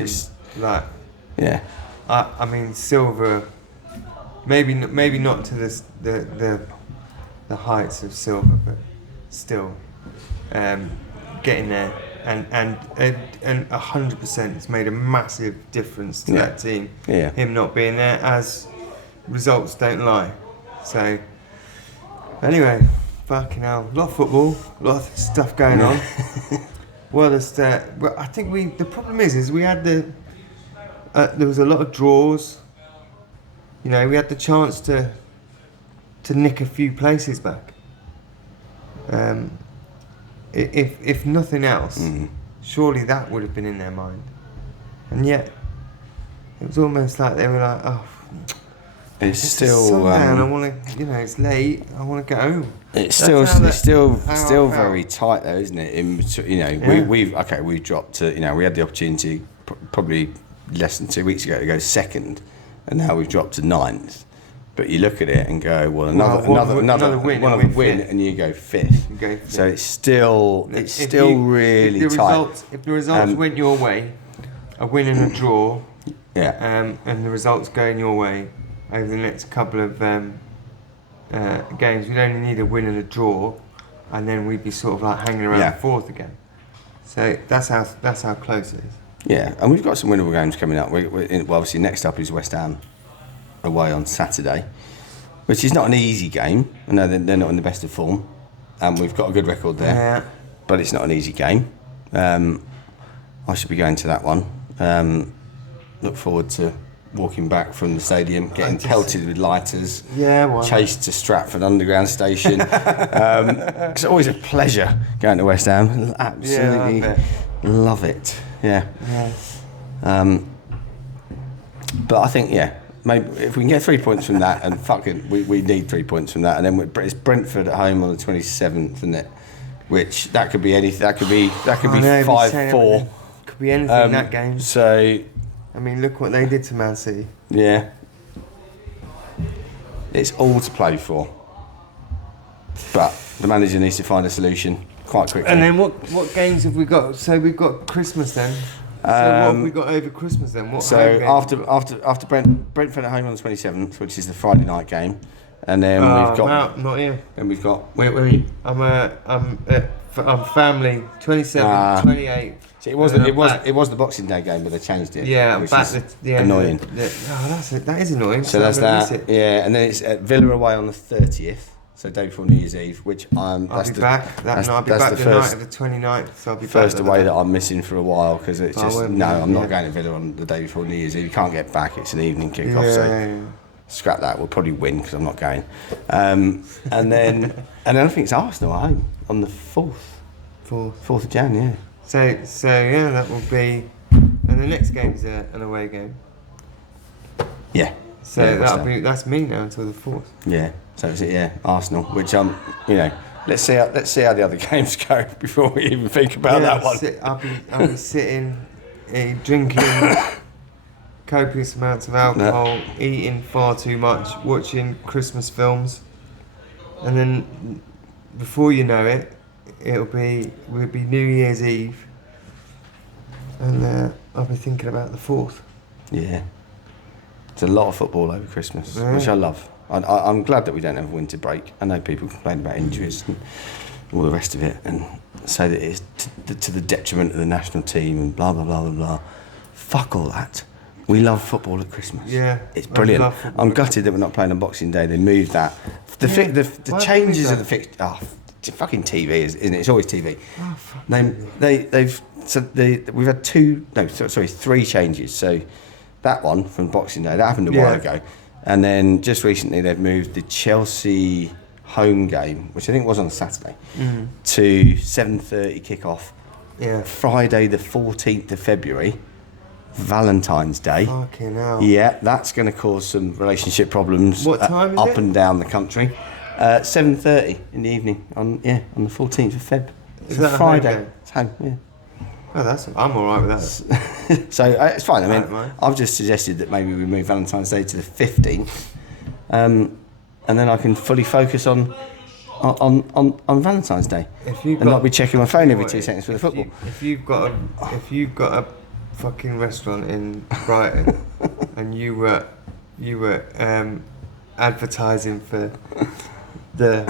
I mean, Silva, maybe not to the heights of Silva, but still getting there, and 100% it's made a massive difference to that team. Yeah. Him not being there, as results don't lie. So anyway, fucking hell, a lot of football, a lot of stuff going on. Well, I think the problem is we had there was a lot of draws. You know, we had the chance to nick a few places back. If nothing else, surely that would have been in their mind. And yet, it was almost like they were like, oh, it's still sundown. I want to, it's late. I want to go home. It's still very tight though, isn't it? We've dropped to, we had the opportunity probably less than 2 weeks ago to go second, and now we've dropped to ninth. But you look at it and go, well, another win, and you go fifth. So it's still really tight. If the results went your way, a win and a draw, yeah, and the results going your way over the next couple of games, we'd only need a win and a draw, and then we'd be sort of like hanging around fourth again. So that's how close it is. Yeah, and we've got some winnable games coming up. Obviously, next up is West Ham away on Saturday, which is not an easy game. I know they're not in the best of form, and we've got a good record there, but it's not an easy game. I should be going to that one. Look forward to walking back from the stadium, getting pelted with lighters, chased to Stratford Underground Station. It's always a pleasure going to West Ham. Absolutely love it. Yeah. But I think, maybe if we can get 3 points from that, and fuck it, we need 3 points from that, and then it's Brentford at home on the 27th, isn't it? Which that could be anything. That could be 5-4. Could be anything in that game. So, I mean, look what they did to Man City. Yeah. It's all to play for. But the manager needs to find a solution quite quickly. And then what games have we got? So we've got Christmas then. So what have we got over Christmas then? After Brentford at home on the 27th, which is the Friday night game, and then we've got. I'm out, not here. Then we've got. Wait. I'm family. 27th, 28th. So it was the Boxing Day game, but they changed it. Yeah, which back is the annoying. That is annoying. So that's that. Yeah, and then it's at Villa away on the 30th. So day before New Year's Eve, which I'll be back the night of the 29th. So I'll be first away that I'm missing for a while, because it's just I'm not going to Villa on the day before New Year's Eve. You can't get back; it's an evening kick-off. Scrap that. We'll probably win because I'm not going. And then I think it's Arsenal at home on the 4th of Jan. Yeah. So that will be, and the next game is an away game. Yeah. So that's me now until the 4th. Yeah. So it's Arsenal, which let's see how the other games go before we even think about that one. I'll be sitting, drinking copious amounts of alcohol, eating far too much, watching Christmas films, and then before you know it, we'll be New Year's Eve, and I'll be thinking about the 4th. Yeah. It's a lot of football over Christmas, which I love. I'm glad that we don't have a winter break. I know people complain about injuries and all the rest of it, and say that it's to the detriment of the national team and blah, blah, blah, blah, blah. Fuck all that. We love football at Christmas. Yeah. It's brilliant. I'm gutted that we're not playing on Boxing Day. They moved that. The changes of the fixture... Oh, it's fucking TV, isn't it? It's always TV. Oh, fuck. We've had 3 changes. So that one from Boxing Day, that happened a while ago. And then just recently they've moved the Chelsea home game, which I think was on a Saturday, to 7:30 kick-off. Yeah. Friday the 14th of February, Valentine's Day. Fucking hell. Yeah, that's going to cause some relationship problems. What time is up it? And down the country. 7:30 in the evening on the 14th of Feb. Is that Friday? A home game? It's home, yeah. Oh, I'm all right with that. So it's fine. I mean, I've just suggested that maybe we move Valentine's Day to the 15th, and then I can fully focus on Valentine's Day and not be checking my phone every 2 seconds for the football. If you've got a fucking restaurant in Brighton and you were advertising for the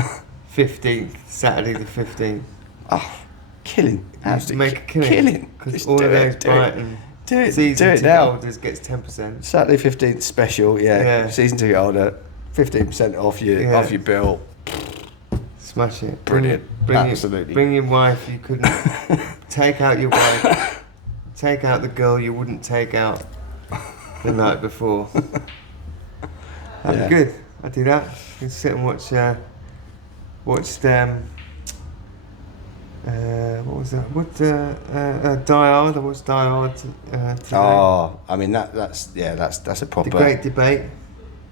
15th, Saturday the 15th. Oh, killing. Absolutely Make a killing. Killing. Because Just all do of those it, Brighton do it season ticket now. holders gets 10%. Saturday 15th special, yeah. Season ticket holder, 15% off your bill. Smash it. Brilliant. Absolutely. Bring your wife you couldn't. Take out your wife. Take out the girl you wouldn't take out the night before. That'd be good. I'd do that. You can sit and watch what was that? Die Hard. I watched Die Hard today. Oh, I mean that's a proper The Great Debate.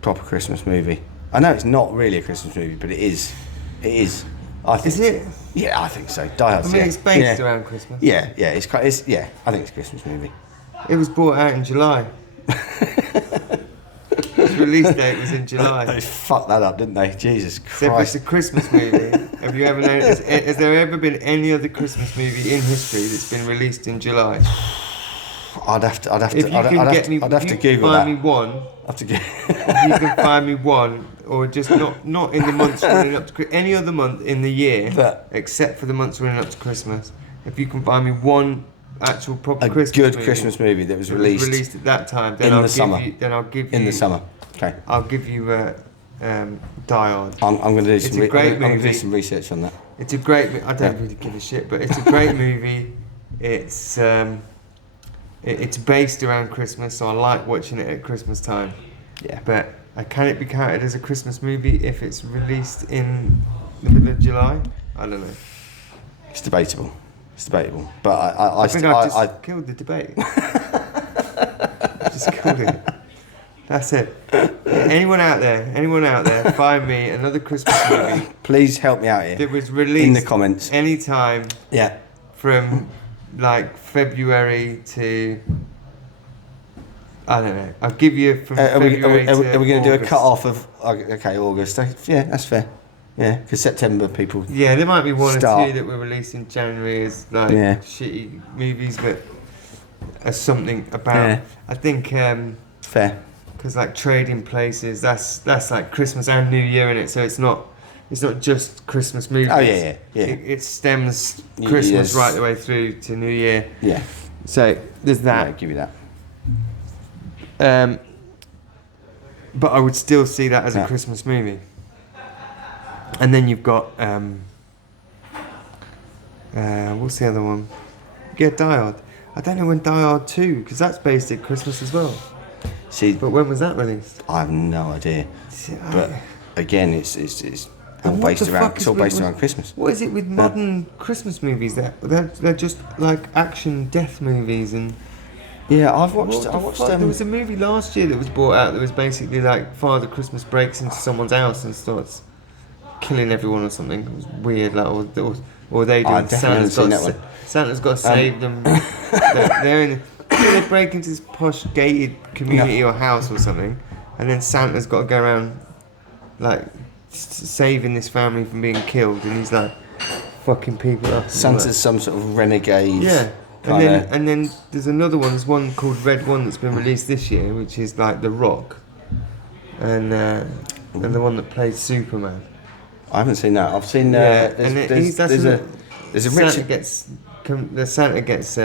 proper Christmas movie. I know it's not really a Christmas movie, but it is. It is. I think. Is it? Yeah, I think so. Die Hard. I mean, it's based around Christmas. Yeah, yeah. It's yeah. I think it's a Christmas movie. It was brought out in July. Its release date was in July. They fucked that up, didn't they? Jesus Christ. So if it's a Christmas movie, have you ever known? Has there ever been any other Christmas movie in history that's been released in July? I'd have to If you can I'd have to Google that. Find me one. If you can find me one, or just not in the months running up to any other month in the year, except for the months running up to Christmas. If you can find me one actual proper Christmas movie that was released at that time, then in the summer. Then I'll give you in the summer. Okay. I'll give you Die Hard. I'm going to do some. I'm going to do some research on that. It's a great. I don't really give a shit, but it's a great movie. It's based around Christmas, so I like watching it at Christmas time. Yeah. But can it be counted as a Christmas movie if it's released in the middle of July? I don't know. It's debatable. But I think I killed the debate. Just killed it. That's it. Anyone out there, find me another Christmas movie. Please help me out here. That was released in the comments anytime. Yeah. From like February to, I don't know. I'll give you from February to Are we going to do a August. cut off of August? Yeah, that's fair. Yeah, because September people. Yeah, there might be one or two that were released in January as like shitty movies, but as something about. Yeah. I think fair. Because like Trading Places, that's like Christmas and New Year in it, so it's not just Christmas movies. Oh yeah. It stems Christmas right the way through to New Year. Yeah. So there's that. I'll give you that. But I would still see that as a Christmas movie. And then you've got what's the other one? Yeah, Die Hard. I don't know when Die Hard 2, because that's based at Christmas as well. See, but when was that released? I have no idea. But again, it's all based around Christmas. What is it with modern Christmas movies? They're just like action death movies and. Yeah, I watched. There was a movie last year that was brought out that was basically like Father Christmas breaks into someone's house and starts killing everyone or something. It was weird, like or they do. Santa's got to save them. They break into this posh gated community or house or something, and then Santa's got to go around like saving this family from being killed, and he's like fucking people up. Santa's some sort of renegade. Yeah. And then there's another one. There's one called Red One that's been released this year, which is like The Rock, and the one that plays Superman. I haven't seen that. I've seen. There's a Richard. Santa gets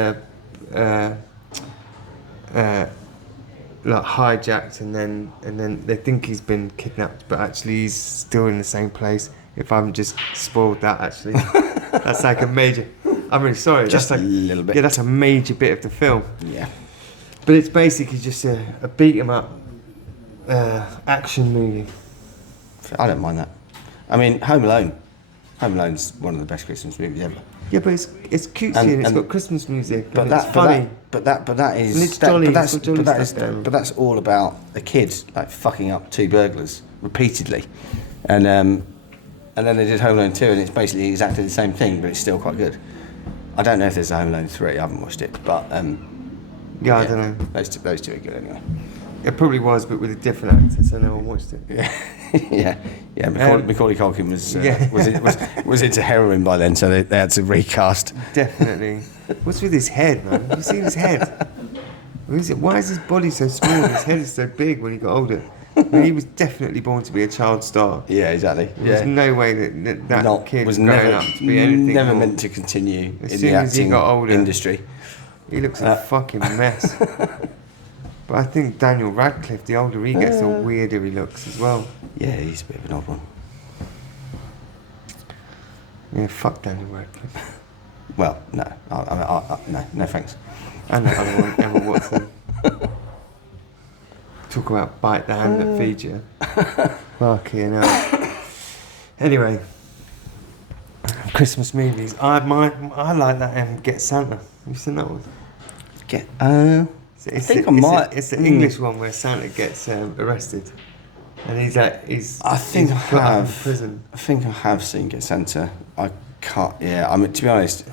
like hijacked, and then they think he's been kidnapped, but actually he's still in the same place. If I haven't just spoiled that, actually, that's like a major. I'm really sorry. Just that's a little bit. Yeah, that's a major bit of the film. Yeah. But it's basically just a beat 'em up action movie. I don't mind that. I mean, Home Alone. Home Alone's one of the best Christmas movies ever. Yeah, but it's cutesy and it's got Christmas music. But it's funny. But that is. And it's jolly. But that's all about a kid like fucking up two burglars repeatedly, and then they did Home Alone 2, and it's basically exactly the same thing, but it's still quite good. I don't know if there's a Home Alone 3. I haven't watched it, but I don't know. Those two are good anyway. It probably was, but with a different actor, so no one watched it. Yeah. Macaulay Culkin was into heroin by then, so they had to recast. Definitely. What's with his head, man? Have you seen his head? Why is his body so small? His head is so big when he got older. I mean, he was definitely born to be a child star. Yeah, exactly. There's no way that kid was growing never up to be anything never more. meant to continue As in soon the as he acting got older, industry. He looks a fucking mess. But I think Daniel Radcliffe, the older he gets, the weirder he looks as well. Yeah, he's a bit of an odd one. Yeah, fuck Daniel Radcliffe. Well, no, no thanks. And that other one, Emma Watson. Talk about bite the hand that feeds you. Fucking hell. Anyway, Christmas movies. I like that Get Santa. Have you seen that one? It's the English one where Santa gets arrested, and he's I put up in prison. I think I have seen Get Santa. I can't. Yeah, I mean, to be honest,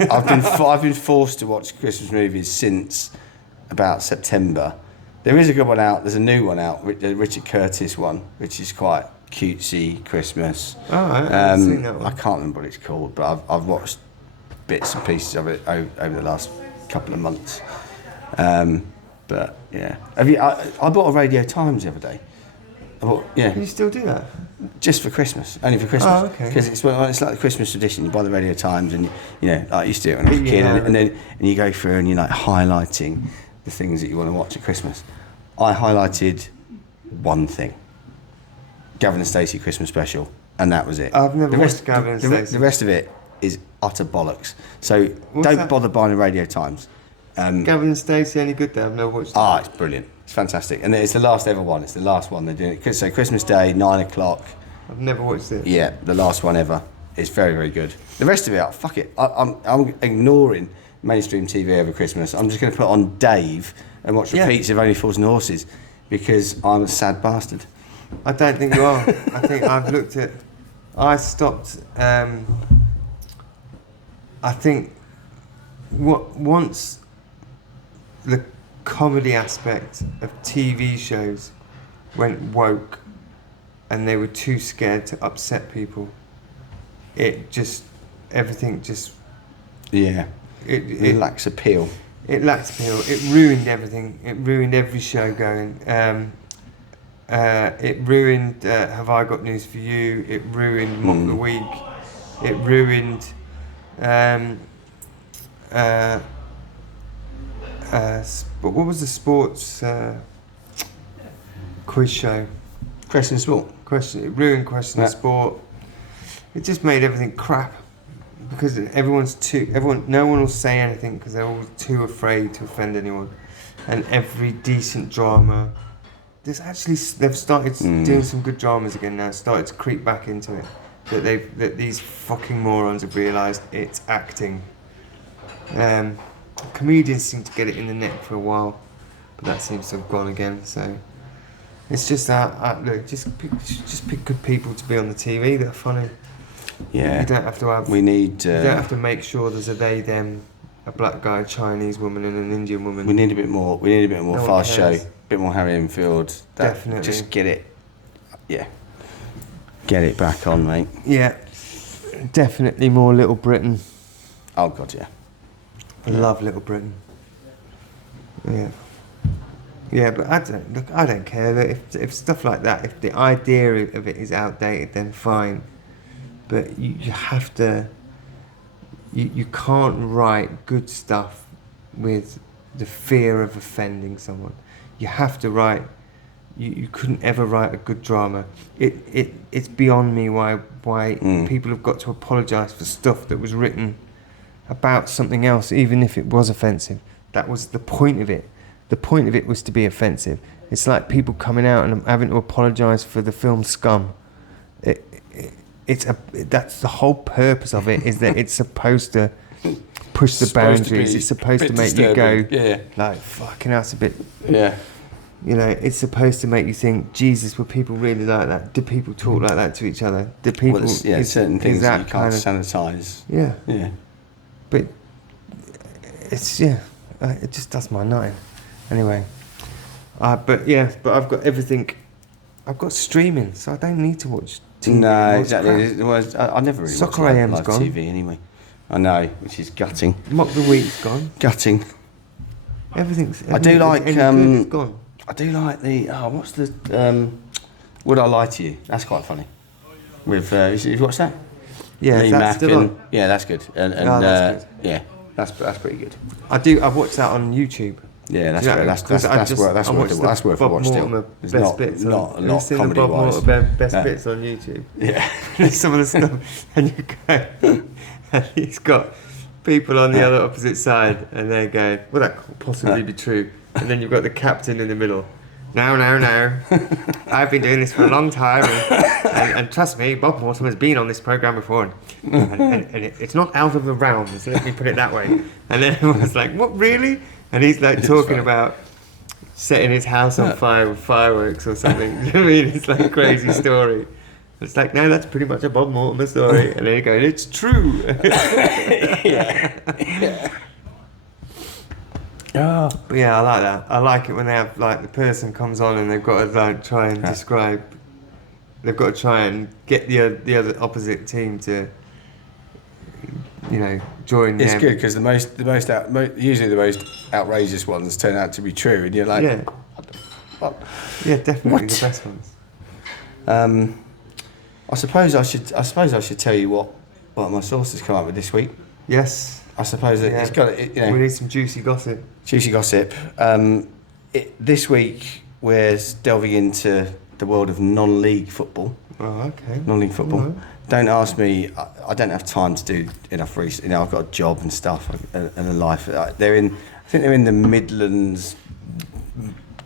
I've been forced to watch Christmas movies since about September. There is a good one out. There's a new one out, the Richard Curtis one, which is quite cutesy Christmas. Oh, I haven't seen that one. I can't remember what it's called, but I've watched bits and pieces of it over the last couple of months. But yeah, I bought a Radio Times the other day. Yeah. Can you still do that? Just for Christmas, only for Christmas. Oh, okay. Because it's like the Christmas tradition. You buy the Radio Times, and like I used to do it when I was a kid, and you go through and you're like highlighting the things that you want to watch at Christmas. I highlighted one thing: Gavin and Stacey Christmas special, and that was it. I've never watched Gavin and Stacey. The rest of it is utter bollocks. So don't bother buying the Radio Times. Gavin and Stacey, any good there? I've never watched it. It's brilliant. It's fantastic. And it's the last ever one. It's the last one they're doing it. So Christmas Day, 9:00. I've never watched it. Yeah, the last one ever. It's very, very good. The rest of it, fuck it. I'm ignoring mainstream TV over Christmas. I'm just going to put on Dave and watch repeats of Only Fools and Horses because I'm a sad bastard. I don't think you are. I think I've looked at... I stopped... I think once the comedy aspect of TV shows went woke and they were too scared to upset people, everything just... Yeah. It lacks appeal. It lacks appeal. It ruined everything. It ruined every show going. It ruined Have I Got News For You. It ruined Mock the Week. It ruined but what was the sports quiz show? Question Sport. It ruined Question Sport. It just made everything crap because no one will say anything because they're all too afraid to offend anyone. And every decent drama, they've started doing some good dramas again now. Started to creep back into it. That these fucking morons have realised it's acting. Comedians seem to get it in the neck for a while, but that seems to have gone again. So it's just that look, just pick good people to be on the TV that are funny. Yeah. You don't have to have. We need. You don't have to make sure there's a they, them, a black guy, a Chinese woman, and an Indian woman. We need a bit more. We need a bit more fast show. A bit more Harry Enfield. Definitely. Just get it. Yeah. Get it back on, mate. Yeah. Definitely more Little Britain. Oh God, yeah. I love Little Britain. Yeah. Yeah, but I don't care that if stuff like that, if the idea of it is outdated, then fine. But you have to. You can't write good stuff with the fear of offending someone. You have to write. You couldn't ever write a good drama. It's beyond me why people have got to apologise for stuff that was written about something else, even if it was offensive. That was the point of it. The point of it was to be offensive. It's like people coming out and having to apologise for the film Scum. That's the whole purpose of it, is that it's supposed to push the boundaries. It's supposed to make you go, like, fucking hell, it's a bit... Yeah. You know, it's supposed to make you think, Jesus, were people really like that? Do people talk like that to each other? Do people... Well, certain things that you can't sanitise. Yeah. Yeah. But it's, it just does my nutting. Anyway. But I've got everything... I've got streaming, so I don't need to watch TV. No, exactly. I never really Soccer watch AM's live gone. TV anyway. I know, which is gutting. Mock the Week's gone. Gutting. Everything's I do like. good, it's gone. I do like the what's the Would I Lie to You? That's quite funny. With you've watched that? Yeah, Lee that's Mack still and on. yeah, that's good. And That's good. yeah, that's pretty good. I've watched that on YouTube. Yeah, that's Yeah, good. because That's I watched worth the a Bob watch still. Mortimer There's best bits. not a Have you lot seen the comedy Bob wise. Mortimer best No. bits on YouTube? Yeah. Some of the stuff, and you go, and he's got people on the other opposite side, and they're going, well, that could possibly be true. And then you've got the captain in the middle. No. I've been doing this for a long time, and trust me, Bob Mortimer's been on this programme before, and it's not out of the realms, let me put it that way. And then everyone's like, what, really? And he's like talking about setting his house on fire with fireworks or something. Do you know what I mean? It's like a crazy story. It's like, no, that's pretty much a Bob Mortimer story. And then you go, it's true. yeah. Oh. But yeah, I like that. I like it when they have, like, the person comes on and they've got to, like, try and describe. They've got to try and get the other opposite team to, you know, join. It's them. good because usually the most outrageous ones turn out to be true, and you're like, Yeah. What? Yeah, definitely What? the best ones. I suppose I should tell you what my source has come up with this week. Yes. I suppose it's got We need some juicy gossip. juicy gossip. This week we're delving into the world of non-league football. Oh, okay. Non-league football. Alright. Don't ask me. I don't have time to do enough research. You know, I've got a job and stuff and a life. I think they're in the Midlands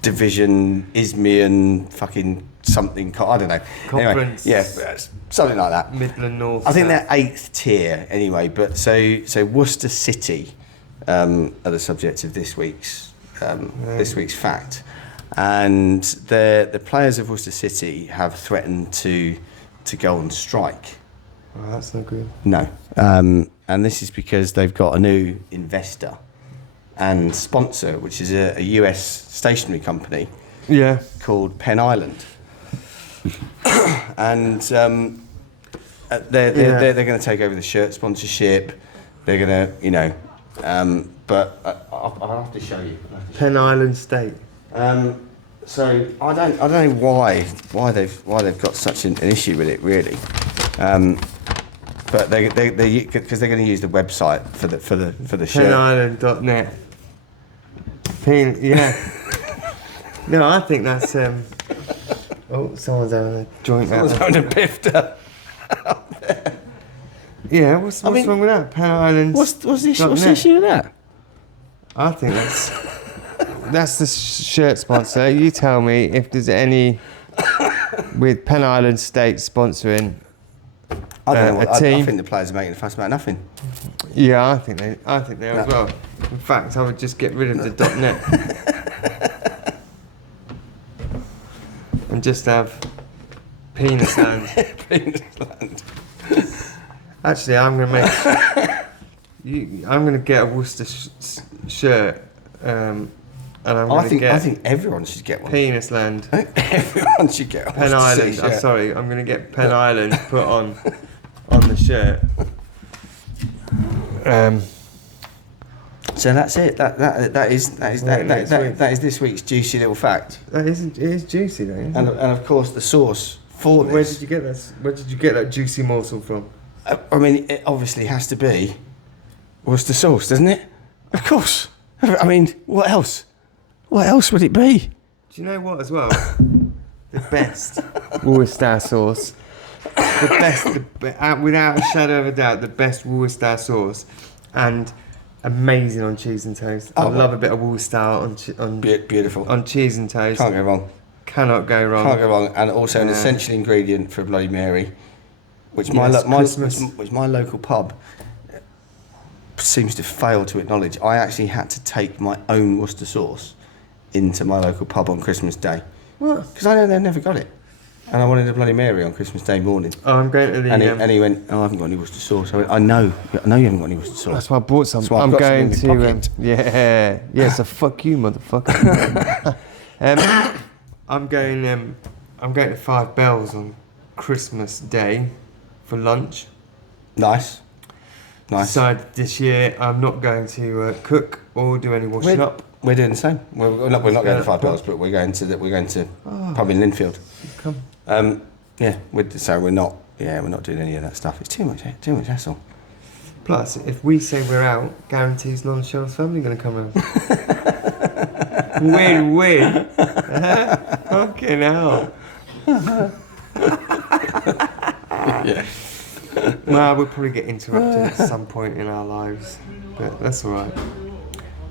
division, Isthmian fucking something. I don't know. Conference. Anyway, yeah, something like that. Midland North. I think South. they're 8th tier anyway. But so Worcester City are the subject of this week's fact, and the players of Worcester City have threatened to go on strike. Oh, that's not good. No, and this is because they've got a new investor and sponsor, which is a US stationery company Yeah. called Penn Island, and they're going to take over the shirt sponsorship. They're going to, you know, but I'll have to show you. Penn Island State. So I don't know why they've got such an issue with it really, but they because they're going to use the website for the shirt. PennIsland.net. Yeah. No, I think that's. Oh, someone's having a joint. Someone's having a pifter. Yeah, what's wrong with that? Penn Island. What's the issue with that? I think that's the shirt sponsor. You tell me if there's any with Penn Island State sponsoring I don't know. a team. I think the players are making a fuss about nothing. Yeah, I think they are as well. In fact, I would just get rid of the .net and just have Penis Land. Penis Land. Actually, I'm gonna get a Worcester shirt, and I think everyone should get one. Penis Land. I think everyone should get one. Penn Island. I'm sorry, I'm gonna get Penn Island put on the shirt. So that's it. That is this week's juicy little fact. It is juicy, though. Isn't And it? of course the source for this. Where did you get this? Where did you get that juicy morsel from? I mean, it obviously has to be Worcester sauce, doesn't it? Of course. I mean, what else? What else would it be? Do you know what as well? The best Worcester sauce. The best, without a shadow of a doubt, the best Worcester sauce, and amazing on cheese and toast. I love a bit of Worcester on Beautiful. on cheese and toast. Can't go wrong. Cannot go wrong. Can't go wrong. And also an essential ingredient for Bloody Mary, which my local pub seems to fail to acknowledge. I actually had to take my own Worcester sauce into my local pub on Christmas Day. What? Because I know they never got it. And I wanted a Bloody Mary on Christmas Day morning. Oh, I'm going to the. And he went, "Oh, I haven't got any Worcester sauce." I went, I know you haven't got any Worcester sauce. That's why I bought some. That's why I've I'm got some going in to. my pocket. Yeah. So fuck you, motherfucker. I'm going to Five Bells on Christmas Day for lunch. Nice. Decided this year I'm not going to cook or do any washing up. We're doing the same. We're not going to Five Bells, but we're going to pub in Linfield. Come. Yeah, we're not doing any of that stuff. It's too much hassle. Plus, if we say we're out, guarantees none of Cheryl's family going to come round. Win-win. Fucking hell. Yeah. Well, we'll probably get interrupted at some point in our lives, but that's all right.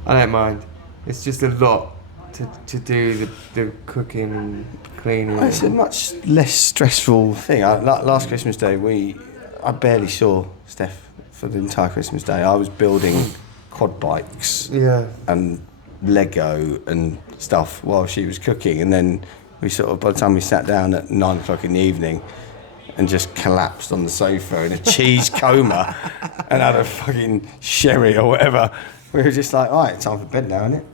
I don't mind. It's just a lot to do the cooking and cleaning. Well, it's a much less stressful thing. Last Christmas Day, I barely saw Steph for the entire Christmas Day. I was building quad bikes and Lego and stuff while she was cooking, and then we by the time we sat down at 9 o'clock in the evening and just collapsed on the sofa in a cheese coma and had a fucking sherry or whatever, we were just like, all right, time for bed now, isn't it?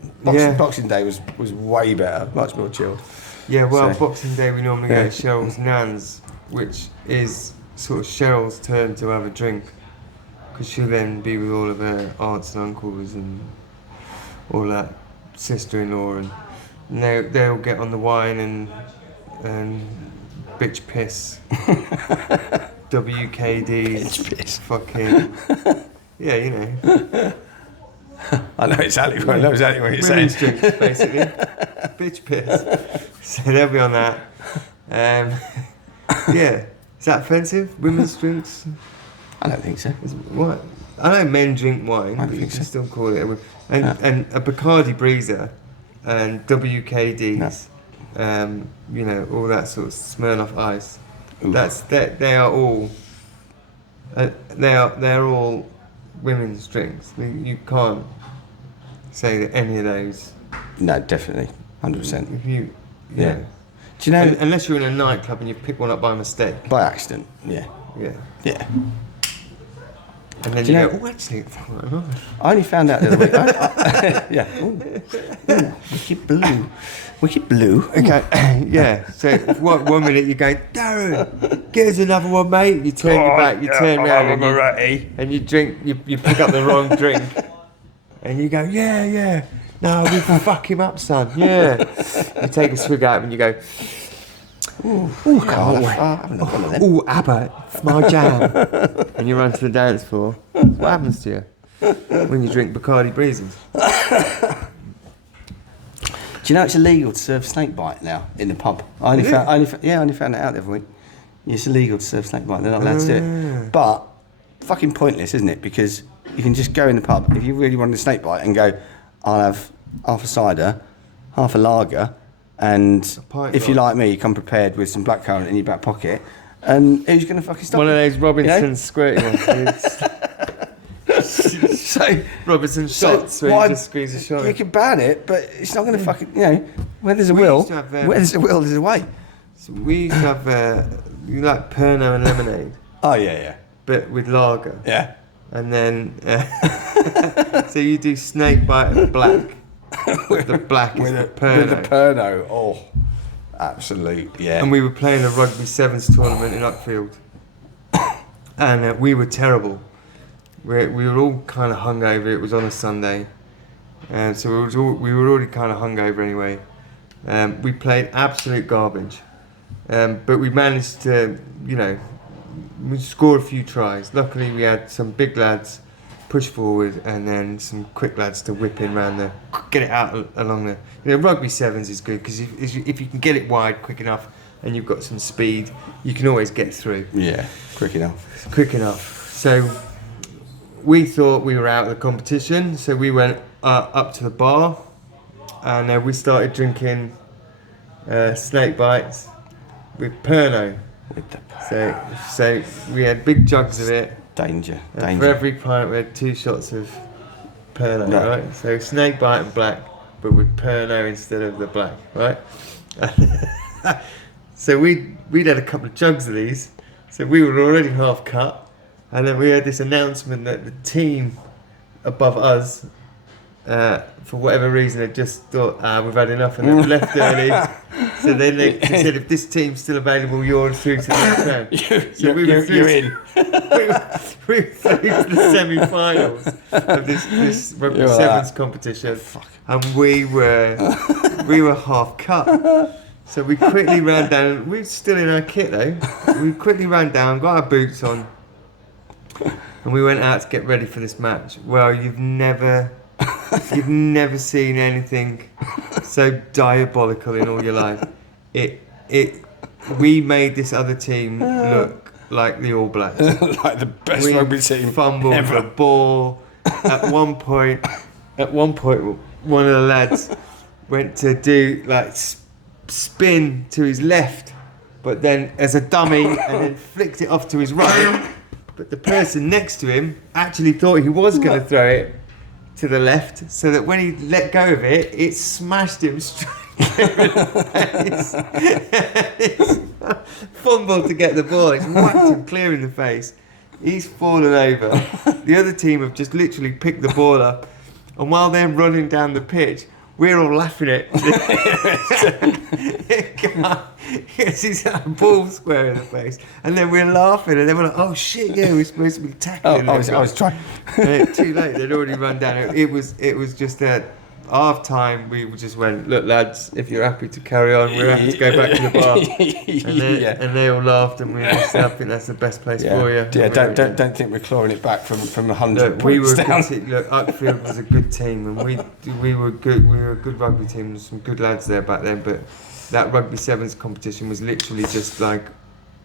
Boxing Day was way better, much more chilled. Yeah, well, Boxing Day we normally go to Cheryl's Nan's, which is sort of Cheryl's turn to have a drink, because she'll then be with all of her aunts and uncles and all that, sister-in-law, and they'll get on the wine and bitch piss. WKDs. Bitch piss. Fucking. Yeah, you know. I know exactly what you're saying. Women's drinks, basically. Bitch piss. So they'll be on that. Yeah. Is that offensive? Women's drinks? I don't think so. What? I know men drink wine, but you can still call it and a Bacardi Breezer and WKDs, you know, all that sort of Smirnoff Ice. Ooh. They're all women's drinks. You can't say that any of those. No, definitely, 100%. If you, yeah. Do you know? Unless you're in a nightclub and you pick one up by mistake. By accident. Yeah. Yeah. Yeah. And then Do you know, go, oh, actually, it's quite nice. I only found out the other week. Yeah. Ooh, wicked blue. Okay, yeah. So one minute you go, Darren, get us another one, mate. You turn your back, you turn around, and you drink. You pick up the wrong drink, and you go, yeah. No, we can fuck him up, son. Yeah. You take a swig out and you go, ooh, ABBA, it's my jam. And you run to the dance floor. What happens to you when you drink Bacardi Breezes? Do you know it's illegal to serve snakebite now in the pub? I only found it out the other week. It's illegal to serve snakebite. They're not allowed to do it. But fucking pointless, isn't it? Because you can just go in the pub if you really want a snakebite and go, I'll have half a cider, half a lager, and if you like me, you come prepared with some blackcurrant in your back pocket. And who's going to fucking stop One you? of those Robinson squirty ones. So Robinson shots where you just squeeze a shot. You can ban it, but it's not going to fucking, you know, where there's a will, there's a way. So we used to have, you like Pernod and lemonade. Oh, yeah. But with lager. Yeah. And then, so you do snakebite and black. The black is the Pernod. With the Pernod, oh, absolute, yeah. And we were playing a rugby sevens tournament in Uckfield. And we were terrible. We were all kind of hungover. It was on a Sunday. And so we were already kind of hungover anyway. We played absolute garbage. But we managed to, you know, we scored a few tries. Luckily we had some big lads push forward and then some quick lads to whip in around get it out along the, you know, rugby sevens is good because if you can get it wide quick enough and you've got some speed, you can always get through. Yeah, quick enough. So we thought we were out of the competition, so we went up to the bar and we started drinking snake bites with Pernod. So we had big jugs of it. Danger. For every pint we had 2 shots of Pernod, right? So snake bite and black, but with Pernod instead of the black, right? So we'd had a couple of jugs of these, so we were already half cut, and then we had this announcement that the team above us, for whatever reason, had just thought, we've had enough, and they've left early. So then they said, if this team's still available, you're through to the next round. You're in. we through to the semi-finals of this rugby You're sevens like, competition, and we were half cut. So we quickly ran down. We were still in our kit though. We quickly ran down, got our boots on, and we went out to get ready for this match. Well, you've never seen anything so diabolical in all your life. We made this other team look like the All Blacks. Like the best rugby team fumbled ever. the ball. At one point, one of the lads went to do like spin to his left, but then as a dummy, and then flicked it off to his right. But the person next to him actually thought he was going to throw it to the left, so that when he let go of it, it smashed him straight in the face. Fumbled to get the ball, it's whacked him clear in the face. He's fallen over. The other team have just literally picked the ball up, and while they're running down the pitch, we're all laughing at because he's had a ball square in the face, and then we're laughing, and then we're like, "Oh shit, yeah, we're supposed to be tackling." I was trying. Too late; they'd already run down. It was just at half time. We just went, "Look, lads, if you're happy to carry on, we're happy to go back to the bar." And they all laughed, and we said, "I think that's the best place for you." Yeah, don't think we're clawing it back from 100 we points were down. Look, Uckfield was a good team, and we were good. We were a good rugby team. There's some good lads there back then, but that rugby sevens competition was literally just like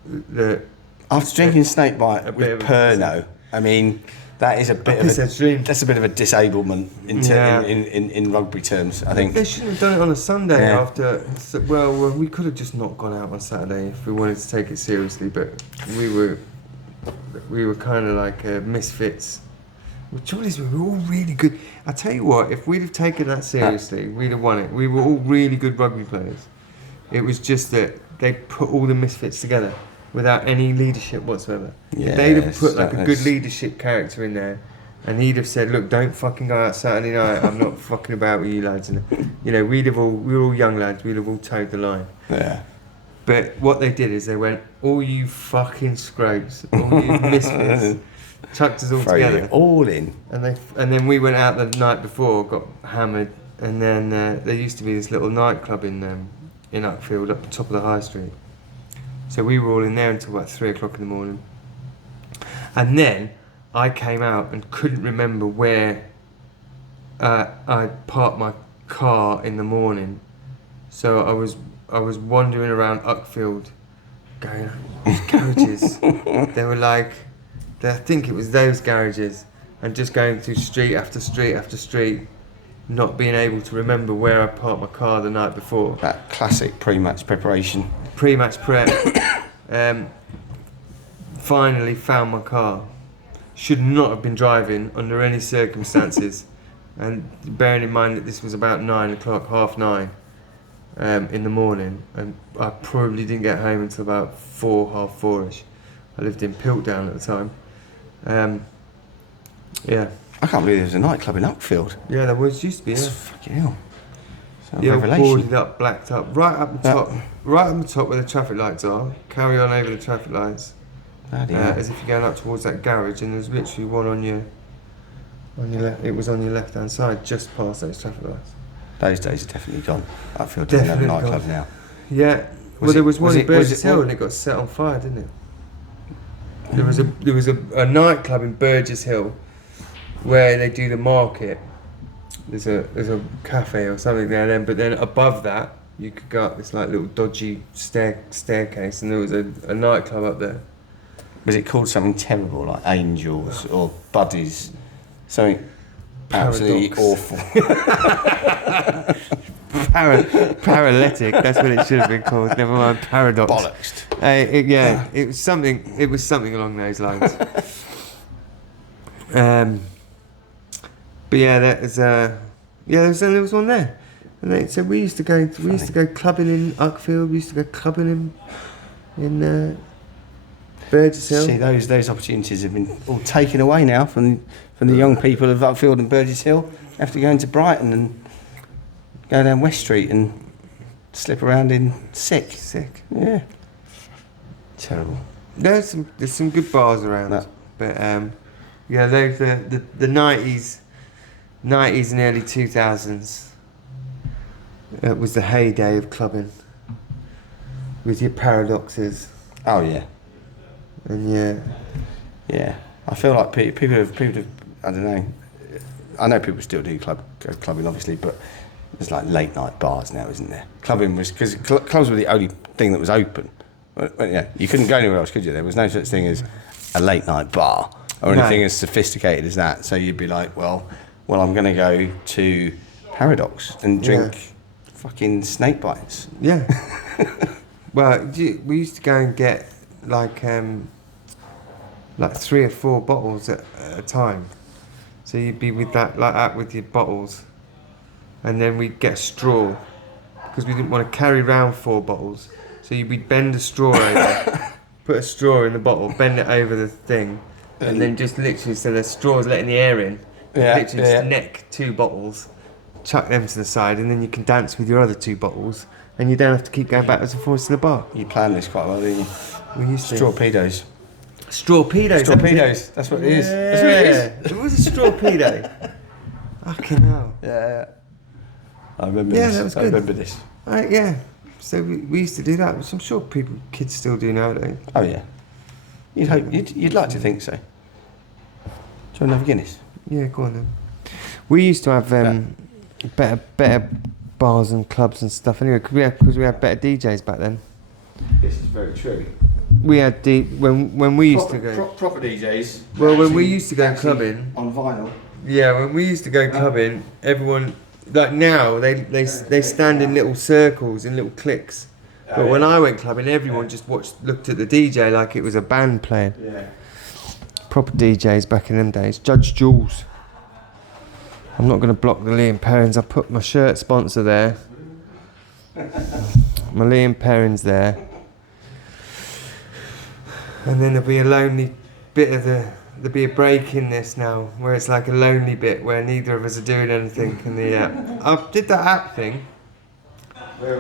the. After drinking snakebite with Pernod, I mean, that is a bit of that's a bit of a disablement in rugby terms, I think. They shouldn't have done it on a Sunday after. Well, we could have just not gone out on Saturday if we wanted to take it seriously, but we were kind of like misfits. The trouble is, we were all really good. I tell you what, if we'd have taken that seriously, we'd have won it. We were all really good rugby players. It was just that they put all the misfits together without any leadership whatsoever. If they'd have put like a good leadership character in there, and he'd have said, "Look, don't fucking go out Saturday night. I'm not fucking about with you lads." And we were all young lads. We'd have all towed the line. Yeah. But what they did is they went, "All you fucking scrapes, all you misfits," chucked us all together. It all in. And then we went out the night before, got hammered, and then there used to be this little nightclub in Uckfield up the top of the high street. So we were all in there until about 3 o'clock in the morning. And then I came out and couldn't remember where I parked my car in the morning. So I was wandering around Uckfield, going, these garages. They were like, I think it was those garages, and just going through street after street after street, not being able to remember where I parked my car the night before. That classic pre-match preparation. Pre-match prep. Finally found my car. Should not have been driving under any circumstances. And bearing in mind that this was about 9 o'clock, 9:30 in the morning, and I probably didn't get home until about 4, 4:30ish. I lived in Piltdown at the time. I can't believe there was a nightclub in Uckfield. Yeah, there used to be. It's fucking hell. Boarded up, blacked up, right up the top where the traffic lights are. Carry on over the traffic lights, as if you're going up towards that garage, and there's literally one on your left. It was on your left hand side, just past those traffic lights. Those days are definitely gone. Uckfield doesn't have a nightclub now. Yeah, there was one in Burgess Hill, and it got set on fire, didn't it? There was a nightclub in Burgess Hill where they do the market. There's a cafe or something there then, but then above that you could go up this like little dodgy staircase, and there was a nightclub up there. Was it called something terrible like Angels or Buddies? Something absolutely awful. Paralytic, that's what it should have been called. Never mind, Paradox. Bollocksed. It was something along those lines. But yeah, there was one there, and so we used to go clubbing in Uckfield. We used to go clubbing in Burgess Hill. See, those opportunities have been all taken away now from the young people of Uckfield and Burgess Hill. They have to go into Brighton and go down West Street and slip around in sick. Sick. Yeah. Terrible. There's some good bars around, No. but yeah, those the 90s and early 2000s. It was the heyday of clubbing, with your paradoxes Oh yeah, and your yeah. I feel like people have. I don't know. I know people still do go clubbing, obviously, but there's like late night bars now, isn't there? Clubbing was because clubs were the only thing that was open. Well, yeah, you couldn't go anywhere else, could you? There was no such thing as a late night bar or No. anything as sophisticated as that. So you'd be like, well, I'm going to go to Paradox and drink fucking snake bites. yeah. Well, we used to go and get like 3 or 4 bottles at a time. So you'd be with that with your bottles, and then we'd get a straw because we didn't want to carry around 4 bottles. So you'd bend a straw over, put a straw in the bottle, bend it over the thing, and then just literally, so the straw's letting the air in, just neck 2 bottles, chuck them to the side, and then you can dance with your other 2 bottles, and you don't have to keep going backwards and forwards to the bar. You planned this quite well, didn't you? We used to. Strawpedos. Strawpedos. Strawpedos. That's what it is. That's what it is. It was a strawpedo. Fucking hell. Yeah. I remember this. That was I good. remember this. Right, yeah. So we used to do that, which I'm sure kids still do nowadays. Oh yeah. You'd like to think so. Do you want another Guinness? Yeah, go on then. We used to have better bars and clubs and stuff anyway, because we had better DJs back then. This is very true. We had when we used to go. Proper DJs. Well, when we used to go clubbing on vinyl. Yeah, when we used to go clubbing, everyone like now they stand in little circles in little cliques. But when I went clubbing, everyone just looked at the DJ like it was a band playing. Yeah. Proper DJs back in them days. Judge Jules. I'm not going to block the Liam Perrins. I put my shirt sponsor there. My Liam Perrins there. And then there'll be a lonely bit of there'll be a break in this now, where it's like a lonely bit where neither of us are doing anything. And I did that app thing. We're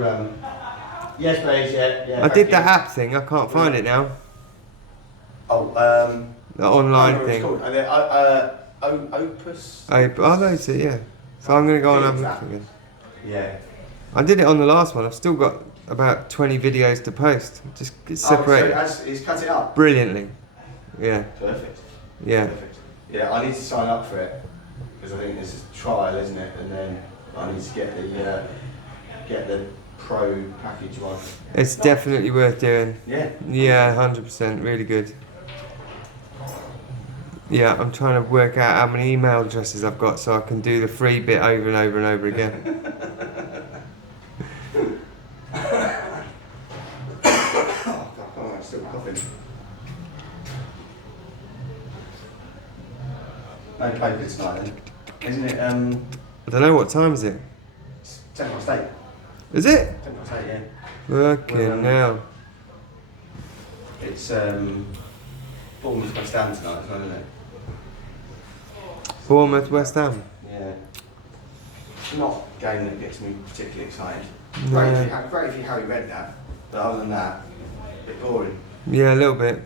yes, please. Yeah. I did that app thing. I can't find it now. Oh, the online I thing. It's called. Opus. Oh, that's it. Yeah. So I'm gonna go and have a look again. Yeah. I did it on the last one. I've still got about 20 videos to post. Just separate So he's cut it up. brilliantly. Yeah. Perfect. Yeah. Perfect. Yeah, I need to sign up for it because I think this is a trial, isn't it? And then I need to get the pro package one. It's definitely worth doing. Yeah. Yeah, 100%. Really good. Yeah, I'm trying to work out how many email addresses I've got so I can do the free bit over and over and over again. Oh, I'm still coughing. No paper tonight, then. Isn't it? I don't know, what time is it? 8:10. Is it? 8:10, yeah. Fucking hell. It's Bournemouth West Ham tonight as well, isn't it? Bournemouth, West Ham. Yeah. Not a game that gets me particularly excited. No. Great if you Harry read that, but other than that, a bit boring. Yeah, a little bit.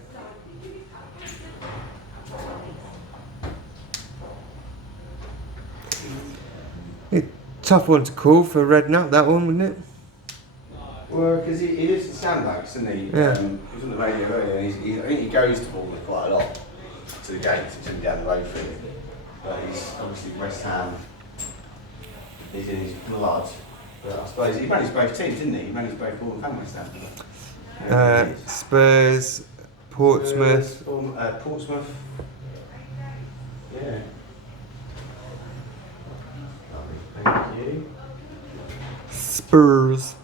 Tough one to call for Redknapp, that one, wouldn't it? Well, because he lives in Sandbanks, isn't he? Yeah. He was on the radio earlier, and I think he goes to Bournemouth quite a lot, to the games, it's only down the road for him. But he's obviously West Ham, he's in his blood. But I suppose he managed both teams, didn't he? He managed both Bournemouth and West Ham. Spurs, Portsmouth. Portsmouth. Yeah. Lovely, thank you. Spurs.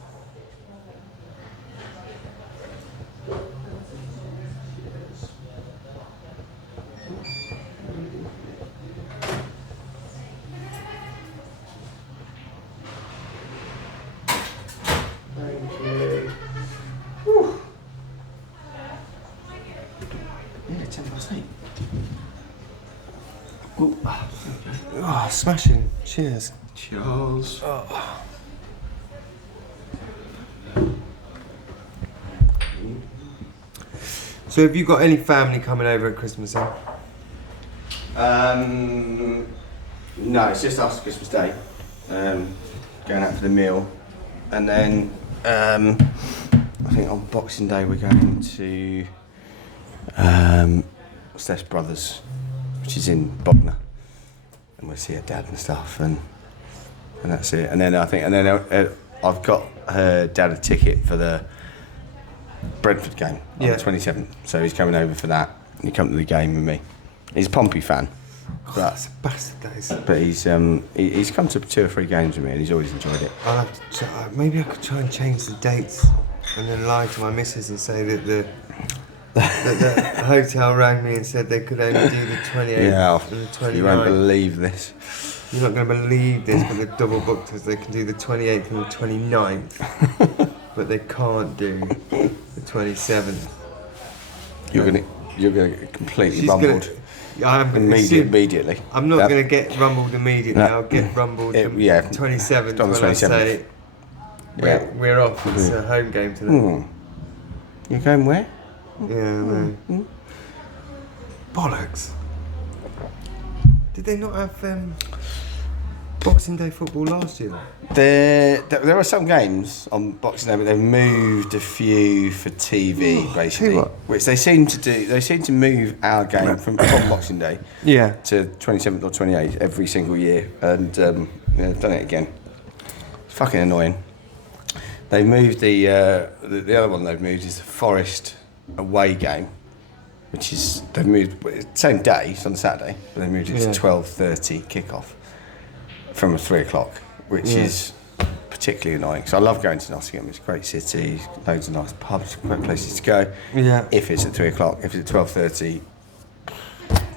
Thank you. Whew. Yeah, 10:08. Ooh. Oh, smashing. Cheers. Cheers. Oh. So have you got any family coming over at Christmas then? No, it's just after Christmas Day. Going out for the meal, and then I think on Boxing Day we're going to Steph's brothers, which is in Bognor, and we'll see her dad and stuff, and that's it. And then I've got her dad a ticket for the Brentford game on the 27th, so he's coming over for that. He come to the game with me. He's a Pompey fan. That's a bastard, that is. But he's come to 2 or 3 games with me and he's always enjoyed it. I'll have to maybe I could try and change the dates and then lie to my missus and say that the hotel rang me and said they could only do the 28th and the 29th. You won't believe this. You're not going to believe this, but they're double booked us. They can do the 28th and the 29th, but they can't do the 27th. You're gonna get completely rumbled. I'm immediately. I'm not going to get rumbled immediately. No. I'll get rumbled the 27th when I say we're off. It's a home game today. You're going where? Yeah, no. Bollocks. Did they not have Boxing Day football last year? There are some games on Boxing Day, but they've moved a few for TV, basically. Which they seem to do. They seem to move our game from Boxing Day to 27th or 28th every single year, and they've done it again. It's fucking annoying. They've moved the other one they've moved is the Forest away game, which is they've moved same day, it's on Saturday, but they moved it to 12:30 kickoff from 3 o'clock, which is particularly annoying. So I love going to Nottingham. It's a great city, loads of nice pubs, great places to go. Yeah. If it's at 3 o'clock, if it's at 12:30,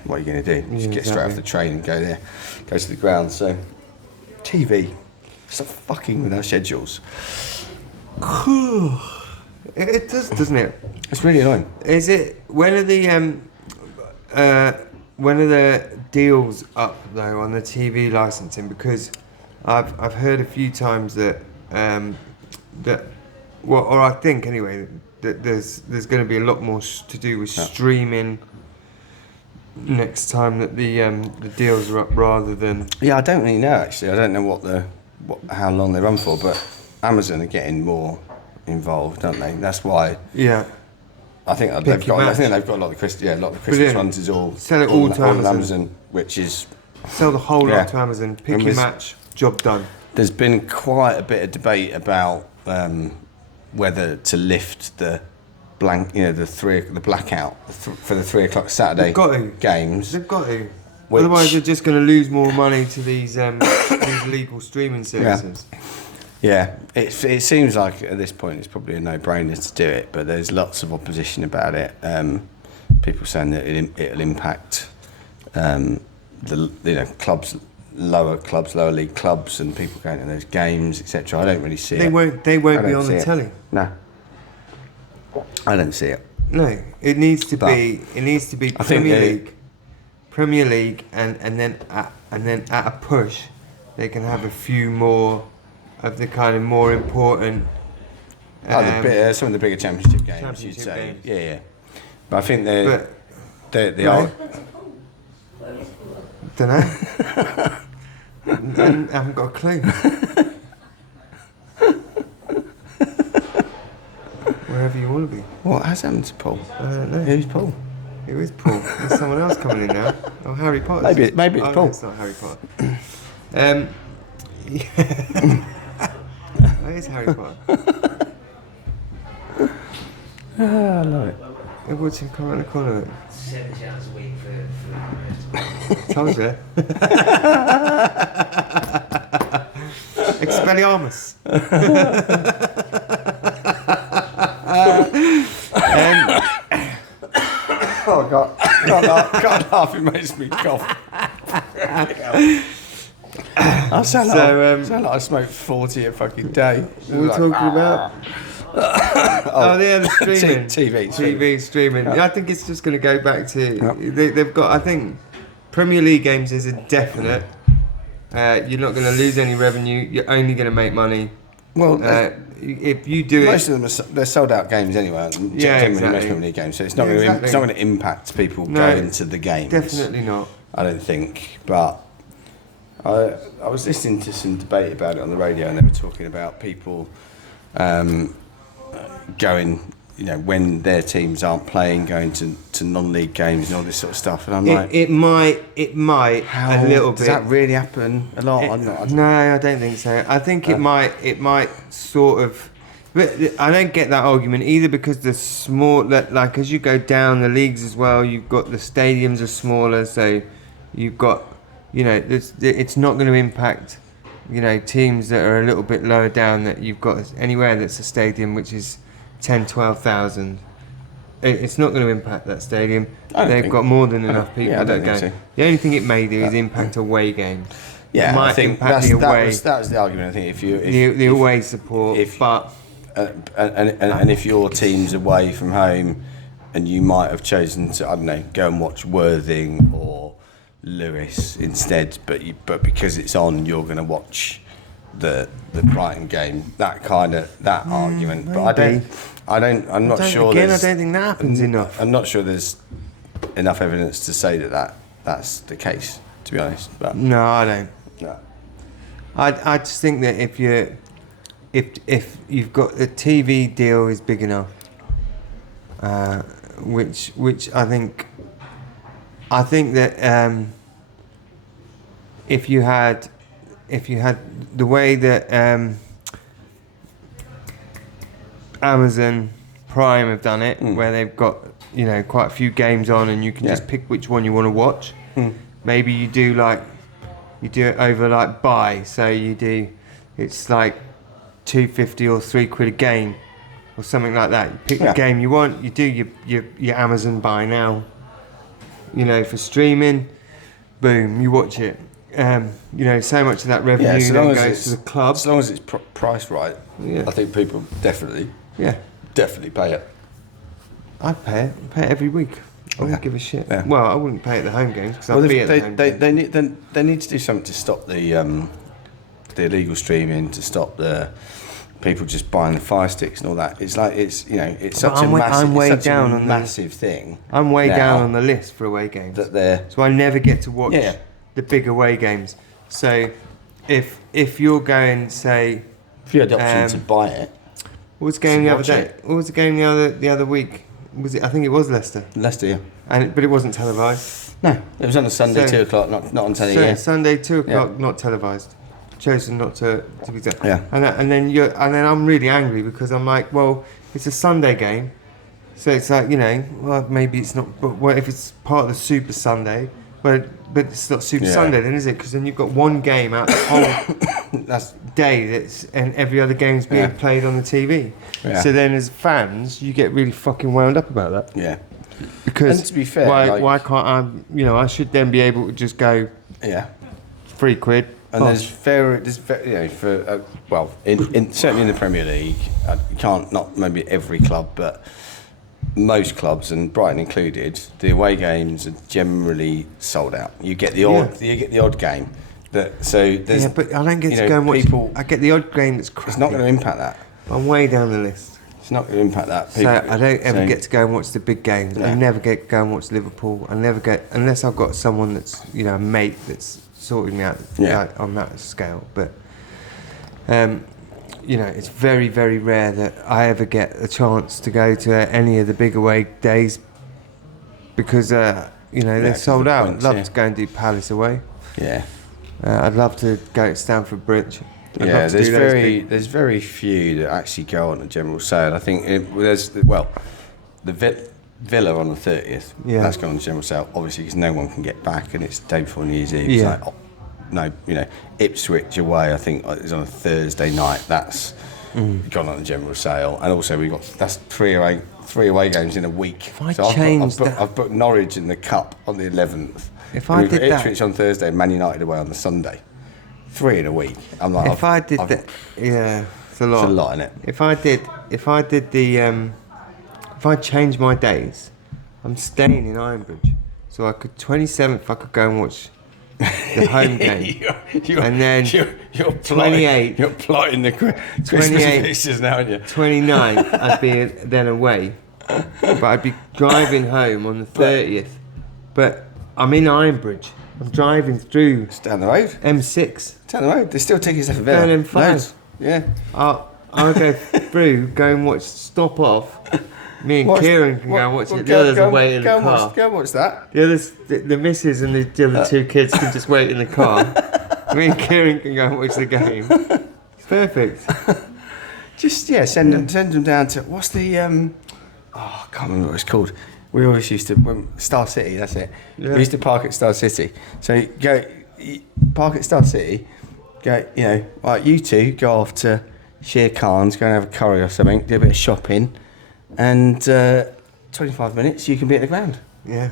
what are you going to do? Just get straight off the train and go there, go to the ground. So TV, stop fucking with our schedules. It does, doesn't it? It's really annoying. Is it? When are the deals up though on the TV licensing? Because I've heard a few times that I think anyway that there's going to be a lot more to do with streaming next time that the deals are up rather than. Yeah, I don't really know actually. I don't know how long they run for, but Amazon are getting more involved, don't they? That's why. Yeah. I think they've got a lot of Christmas ones is all sell it all to Amazon, which is sell the whole lot to Amazon. Pick your match, job done. There's been quite a bit of debate about whether to lift the the blackout for the 3 o'clock Saturday games. They've got to. Otherwise, they're just going to lose more money to these legal streaming services. Yeah, it seems like at this point it's probably a no-brainer to do it, but there's lots of opposition about it. People saying that it'll impact clubs, lower league clubs, and people going to those games, etc. I don't really see it. They won't be on the telly. No, I don't see it. No, it needs to be Premier League, and then at a push, they can have a few more of the kind of more important. Some of the bigger championship games, you'd say. Games. Yeah. But I think they are. Don't know. I haven't got a clue. Wherever you want to be. What has happened to Paul? I don't know. Who's Paul? Who is Paul? There's someone else coming in now. Oh, Harry Potter. Maybe it's Paul. No, it's not Harry Potter. That is Harry Potter. I love it. It would seem come around the corner of it. £70 a week for Told you. Expelliarmus. Oh God! Can't laugh. It makes me cough. I sound like I smoke 40 a fucking day. What are we talking about? The streaming. TV streaming. Yeah, I think it's just going to go back to... They've got... I think Premier League games is a definite. You're not going to lose any revenue. You're only going to make money. Well, if you do Most it, of them they're sold out games anyway. Yeah, Generally, exactly. most Premier League games, so it's not Yeah, going to exactly. it's not going to impact people No, going to the games. definitely not. I don't think. But I was listening to some debate about it on the radio, and they were talking about people going, when their teams aren't playing, going to non-league games and all this sort of stuff. And I'm like, It might how a little does bit. that really happen a lot? No, I don't think so. I think it might sort of. But I don't get that argument either, because the small, like as you go down the leagues as well, you've got the stadiums are smaller, so you've got, it's not going to impact, teams that are a little bit lower down, that you've got anywhere that's a stadium which is 10, 12,000. It's not going to impact that stadium. They've got more than enough people I that don't go. think so. The only thing it may do is impact away games. Yeah, it might I think impact the away. that was the argument. I think if The away support, but and if your team's away from home, and you might have chosen to, I don't know, go and watch Worthing or Lewis instead, but because it's on, you're going to watch the Brighton game. That argument. But I'm not sure. Again, I don't think that happens enough. I'm not sure there's enough evidence to say that's the case, to be honest. But No, I don't. no. I just think that if you've got the TV deal is big enough, which I think that if you had the way that Amazon Prime have done it, where they've got quite a few games on, and you can just pick which one you want to watch. Maybe you do it over like buy, so it's like £2.50 or £3 a game or something like that. You pick the game you want, you do your Amazon buy now, for streaming, boom, you watch it. So much of that revenue then goes to the club. As long as it's priced right, Yeah. I think people definitely pay it. I'd pay it every week. I wouldn't give a shit. Yeah. Well, I wouldn't pay at the home games, because I'd be at the home games. They need to do something to stop the illegal streaming, to stop the people just buying the Fire Sticks and all that. It's like it's such a massive thing. I'm way now down on the list for away games. that they're So I never get to watch Yeah. the big away games. So if you're going, say, if you had the option to buy it. what was the game the other watch day? it. What was the game the other week? Was it? I think it was Leicester, Leicester, yeah. but it wasn't televised. No, it was on a Sunday, So- 2 o'clock, not on telly. So Yeah. Sunday 2 o'clock, not televised. Chosen not to be done. Yeah. And then I'm really angry, because I'm like, well, it's a Sunday game, so it's like, well, maybe it's not. But what if it's part of the Super Sunday? But it's not Super Yeah. Sunday then, is it? Because then you've got one game out the whole That's day and every other game's being played on the TV. Yeah. So then, as fans, you get really fucking wound up about that. yeah. Because And to be fair, why can't I? I should then be able to just go Yeah. £3. And there's certainly in the Premier League, you can't, not maybe every club, but most clubs, and Brighton included, the away games are generally sold out. You get the odd game. There's but I don't get to go and watch. people. I get the odd game that's crappy. It's not going to impact that. I'm way down the list. It's not going to impact that. So I don't ever get to go and watch the big games. I Yeah. never get to go and watch Liverpool. I never get, unless I've got someone that's, a mate that's sorting me out on that scale. But, it's very, very rare that I ever get a chance to go to any of the big away days, because, they're sold out. I'd love to go and do Palace away. Yeah. I'd love to go to Stamford Bridge. I'd love to do those big- there's very few that actually go on a general sale. I think the Villa on the 30th. Yeah. That's gone on general sale, obviously, because no one can get back, and it's the day before New Year's Eve. Yeah. It's like, Ipswich away, I think, is on a Thursday night. That's gone on a general sale, and also that's three away games in a week. I've booked Norwich in the Cup on the 11th. If I did that, Ipswich on Thursday, Man United away on the Sunday. 3 in a week. I'm like, if I did that, yeah, it's a lot. It's a lot, isn't it? If I changed my days, I'm staying in Ironbridge, so I could 27th. I could go and watch the home game. And then you're 28. You're plotting the Christmas 28. fixtures now, aren't you? 29th, I'd be then away. But I'd be driving home on the 30th. But I'm in Ironbridge. I'm driving through It's down the road. M6. Down the road. There's still tickets left for Down there. M5. Loads. Yeah. I'll go through, go and watch Stop Off. Me and Kieran can go and watch it. The others are waiting in the car. Go and watch that. The others, the missus and the other two kids can just wait in the car. Me and Kieran can go and watch the game. It's perfect. Just send them down to what's the I can't remember what it's called. We always used to Star City. That's it. Yeah. We used to park at Star City. So park at Star City. Go, like you two go off to Shere Khan's, go and have a curry or something, do a bit of shopping, and 25 minutes you can be at the ground. Yeah.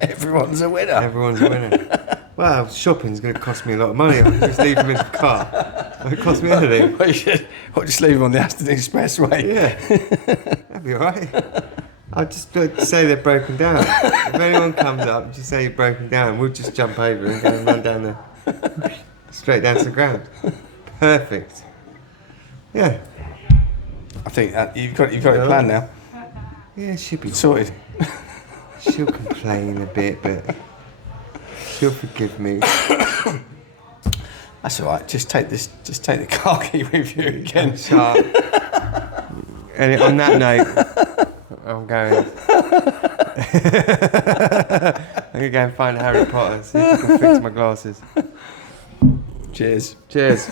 Everyone's a winner. Everyone's a winner. Well, shopping's going to cost me a lot of money. I'll just leave them in the car. It cost me anything. Or just leave them on the Aston Expressway. Yeah. That'd be alright. I'll just say they're broken down. If anyone comes up, just say you're broken down. We'll just jump over and go and run down the straight down to the ground. Perfect. Yeah. I think you've got a plan now. Yeah, she'll be Sorted. She'll complain a bit, but she'll forgive me. That's all right. Just take the car key with you again. Sharp. And on that note, I'm going. I'm going to go and find Harry Potter, see if I can fix my glasses. Cheers. Cheers.